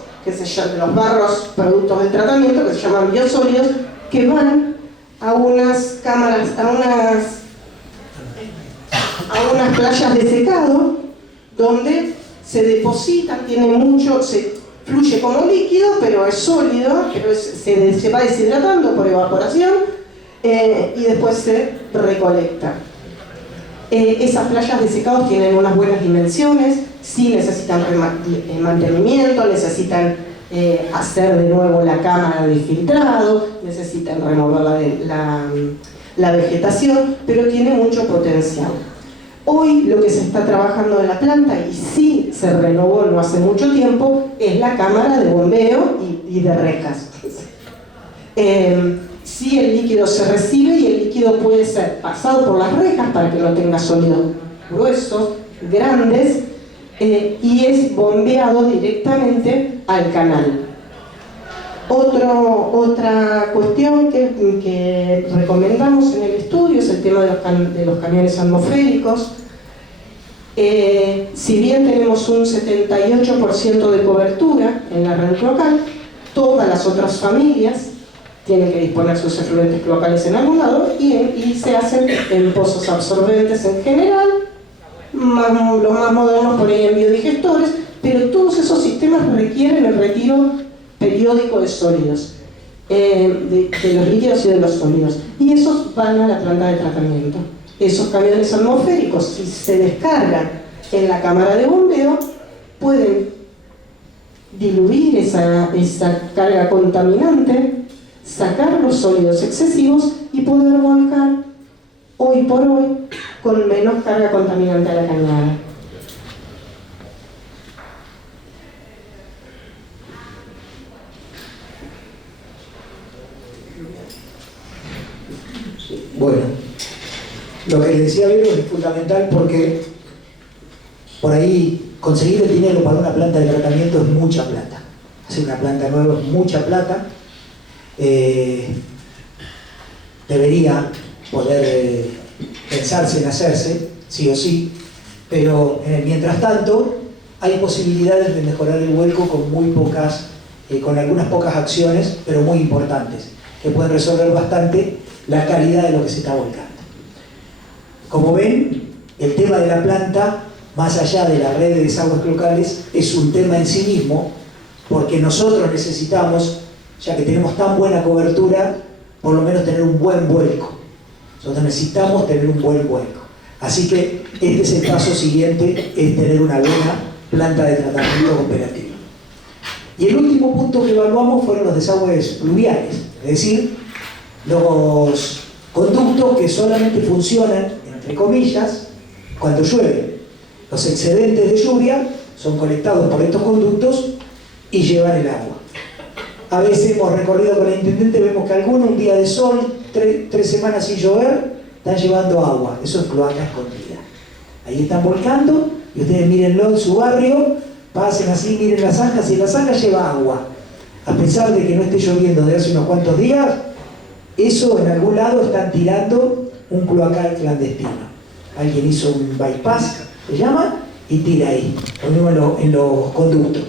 productos del tratamiento, que se llaman biosólidos, que van a unas cámaras, a unas playas de secado, donde se depositan, se fluye como líquido, pero es sólido, se va deshidratando por evaporación, y después se recolecta. Esas playas de secado tienen unas buenas dimensiones, sí necesitan mantenimiento, necesitan hacer de nuevo la cámara de filtrado, necesitan renovar la vegetación, pero tiene mucho potencial. Hoy lo que se está trabajando en la planta, y sí se renovó no hace mucho tiempo, es la cámara de bombeo y de rejas. Sí, el líquido se recibe y el líquido puede ser pasado por las rejas para que no tenga sólidos gruesos, grandes, y es bombeado directamente al canal. Otra cuestión que recomendamos en el estudio estudio es el tema de los camiones atmosféricos. Si bien tenemos un 78% de cobertura en la red cloacal, todas las otras familias tienen que disponer sus efluentes cloacales en algún lado y se hacen en pozos absorbentes en general, los más modernos por ahí en biodigestores, pero todos esos sistemas requieren el retiro periódico de sólidos, de los líquidos y de los sólidos, y esos van a la planta de tratamiento. Esos camiones atmosféricos, si se descargan en la cámara de bombeo, pueden diluir esa carga contaminante, sacar los sólidos excesivos y poder volcar hoy por hoy con menos carga contaminante a la cañada. Bueno, lo que les decía Vero es fundamental porque por ahí conseguir el dinero para una planta de tratamiento es mucha plata. Hacer una planta nueva es mucha plata. Debería poder pensarse en hacerse, sí o sí, pero mientras tanto hay posibilidades de mejorar el vuelco con muy pocas, con algunas pocas acciones, pero muy importantes, que pueden resolver bastante la calidad de lo que se está volcando. Como ven, el tema de la planta, más allá de la red de desagües locales, es un tema en sí mismo, porque nosotros necesitamos, ya que tenemos tan buena cobertura, por lo menos tener un buen vuelco. Nosotros necesitamos tener un buen vuelco. Así que este es el paso siguiente, es tener una buena planta de tratamiento operativa. Y el último punto que evaluamos fueron los desagües pluviales, es decir, los conductos que solamente funcionan, entre comillas, cuando llueve. Los excedentes de lluvia son colectados por estos conductos y llevan el agua. A veces hemos recorrido con el intendente, vemos que algunos, un día de sol, tres semanas sin llover, están llevando agua. Eso es cloaca escondida. Ahí están volcando y ustedes mírenlo en su barrio, pasen así, miren las zanjas y la zanja lleva agua. A pesar de que no esté lloviendo de hace unos cuantos días, eso en algún lado están tirando un cloacal clandestino. Alguien hizo un bypass, se llama, y tira ahí, lo mismo en los conductos.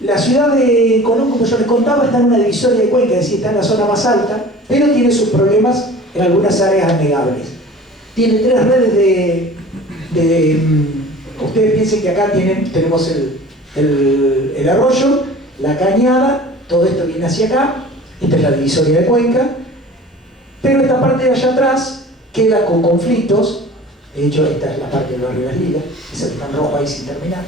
La ciudad de Colón, como yo les contaba, está en una divisoria de Cuenca, es decir, está en la zona más alta, pero tiene sus problemas en algunas áreas anegables. Tiene 3 redes ustedes piensen que acá tenemos el arroyo, la cañada, todo esto viene hacia acá, esta es la divisoria de Cuenca, pero esta parte de allá atrás queda con conflictos. De hecho, esta es la parte del barrio de las Ligas, esa que está en rojo ahí sin terminar.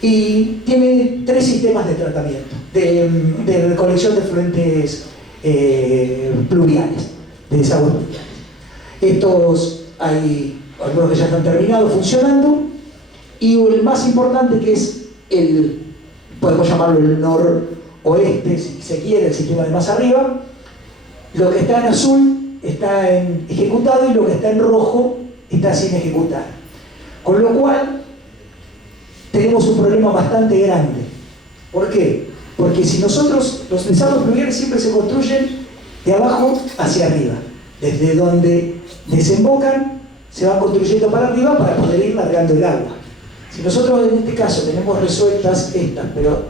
Y tiene 3 sistemas de tratamiento, de recolección de efluentes pluviales, de desagües pluviales. Estos hay algunos que ya están terminados, funcionando, y el más importante, que es podemos llamarlo el noroeste, si se quiere, el sistema de más arriba. Lo que está en azul está ejecutado y lo que está en rojo está sin ejecutar. Con lo cual, tenemos un problema bastante grande. ¿Por qué? Porque si nosotros, los desagües pluviales siempre se construyen de abajo hacia arriba. Desde donde desembocan, se van construyendo para arriba para poder ir largando el agua. Si nosotros en este caso tenemos resueltas estas, pero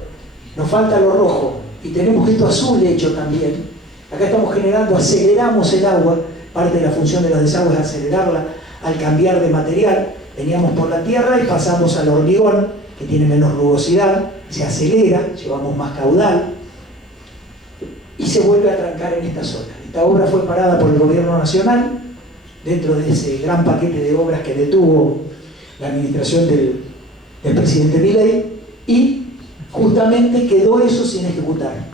nos falta lo rojo, y tenemos esto azul hecho también, acá estamos generando, aceleramos el agua. Parte de la función de los desagües es acelerarla al cambiar de material. Veníamos por la tierra y pasamos al hormigón, que tiene menos rugosidad, se acelera, llevamos más caudal y se vuelve a trancar en esta zona. Esta obra fue parada por el gobierno nacional dentro de ese gran paquete de obras que detuvo la administración del presidente Milei, y justamente quedó eso sin ejecutar.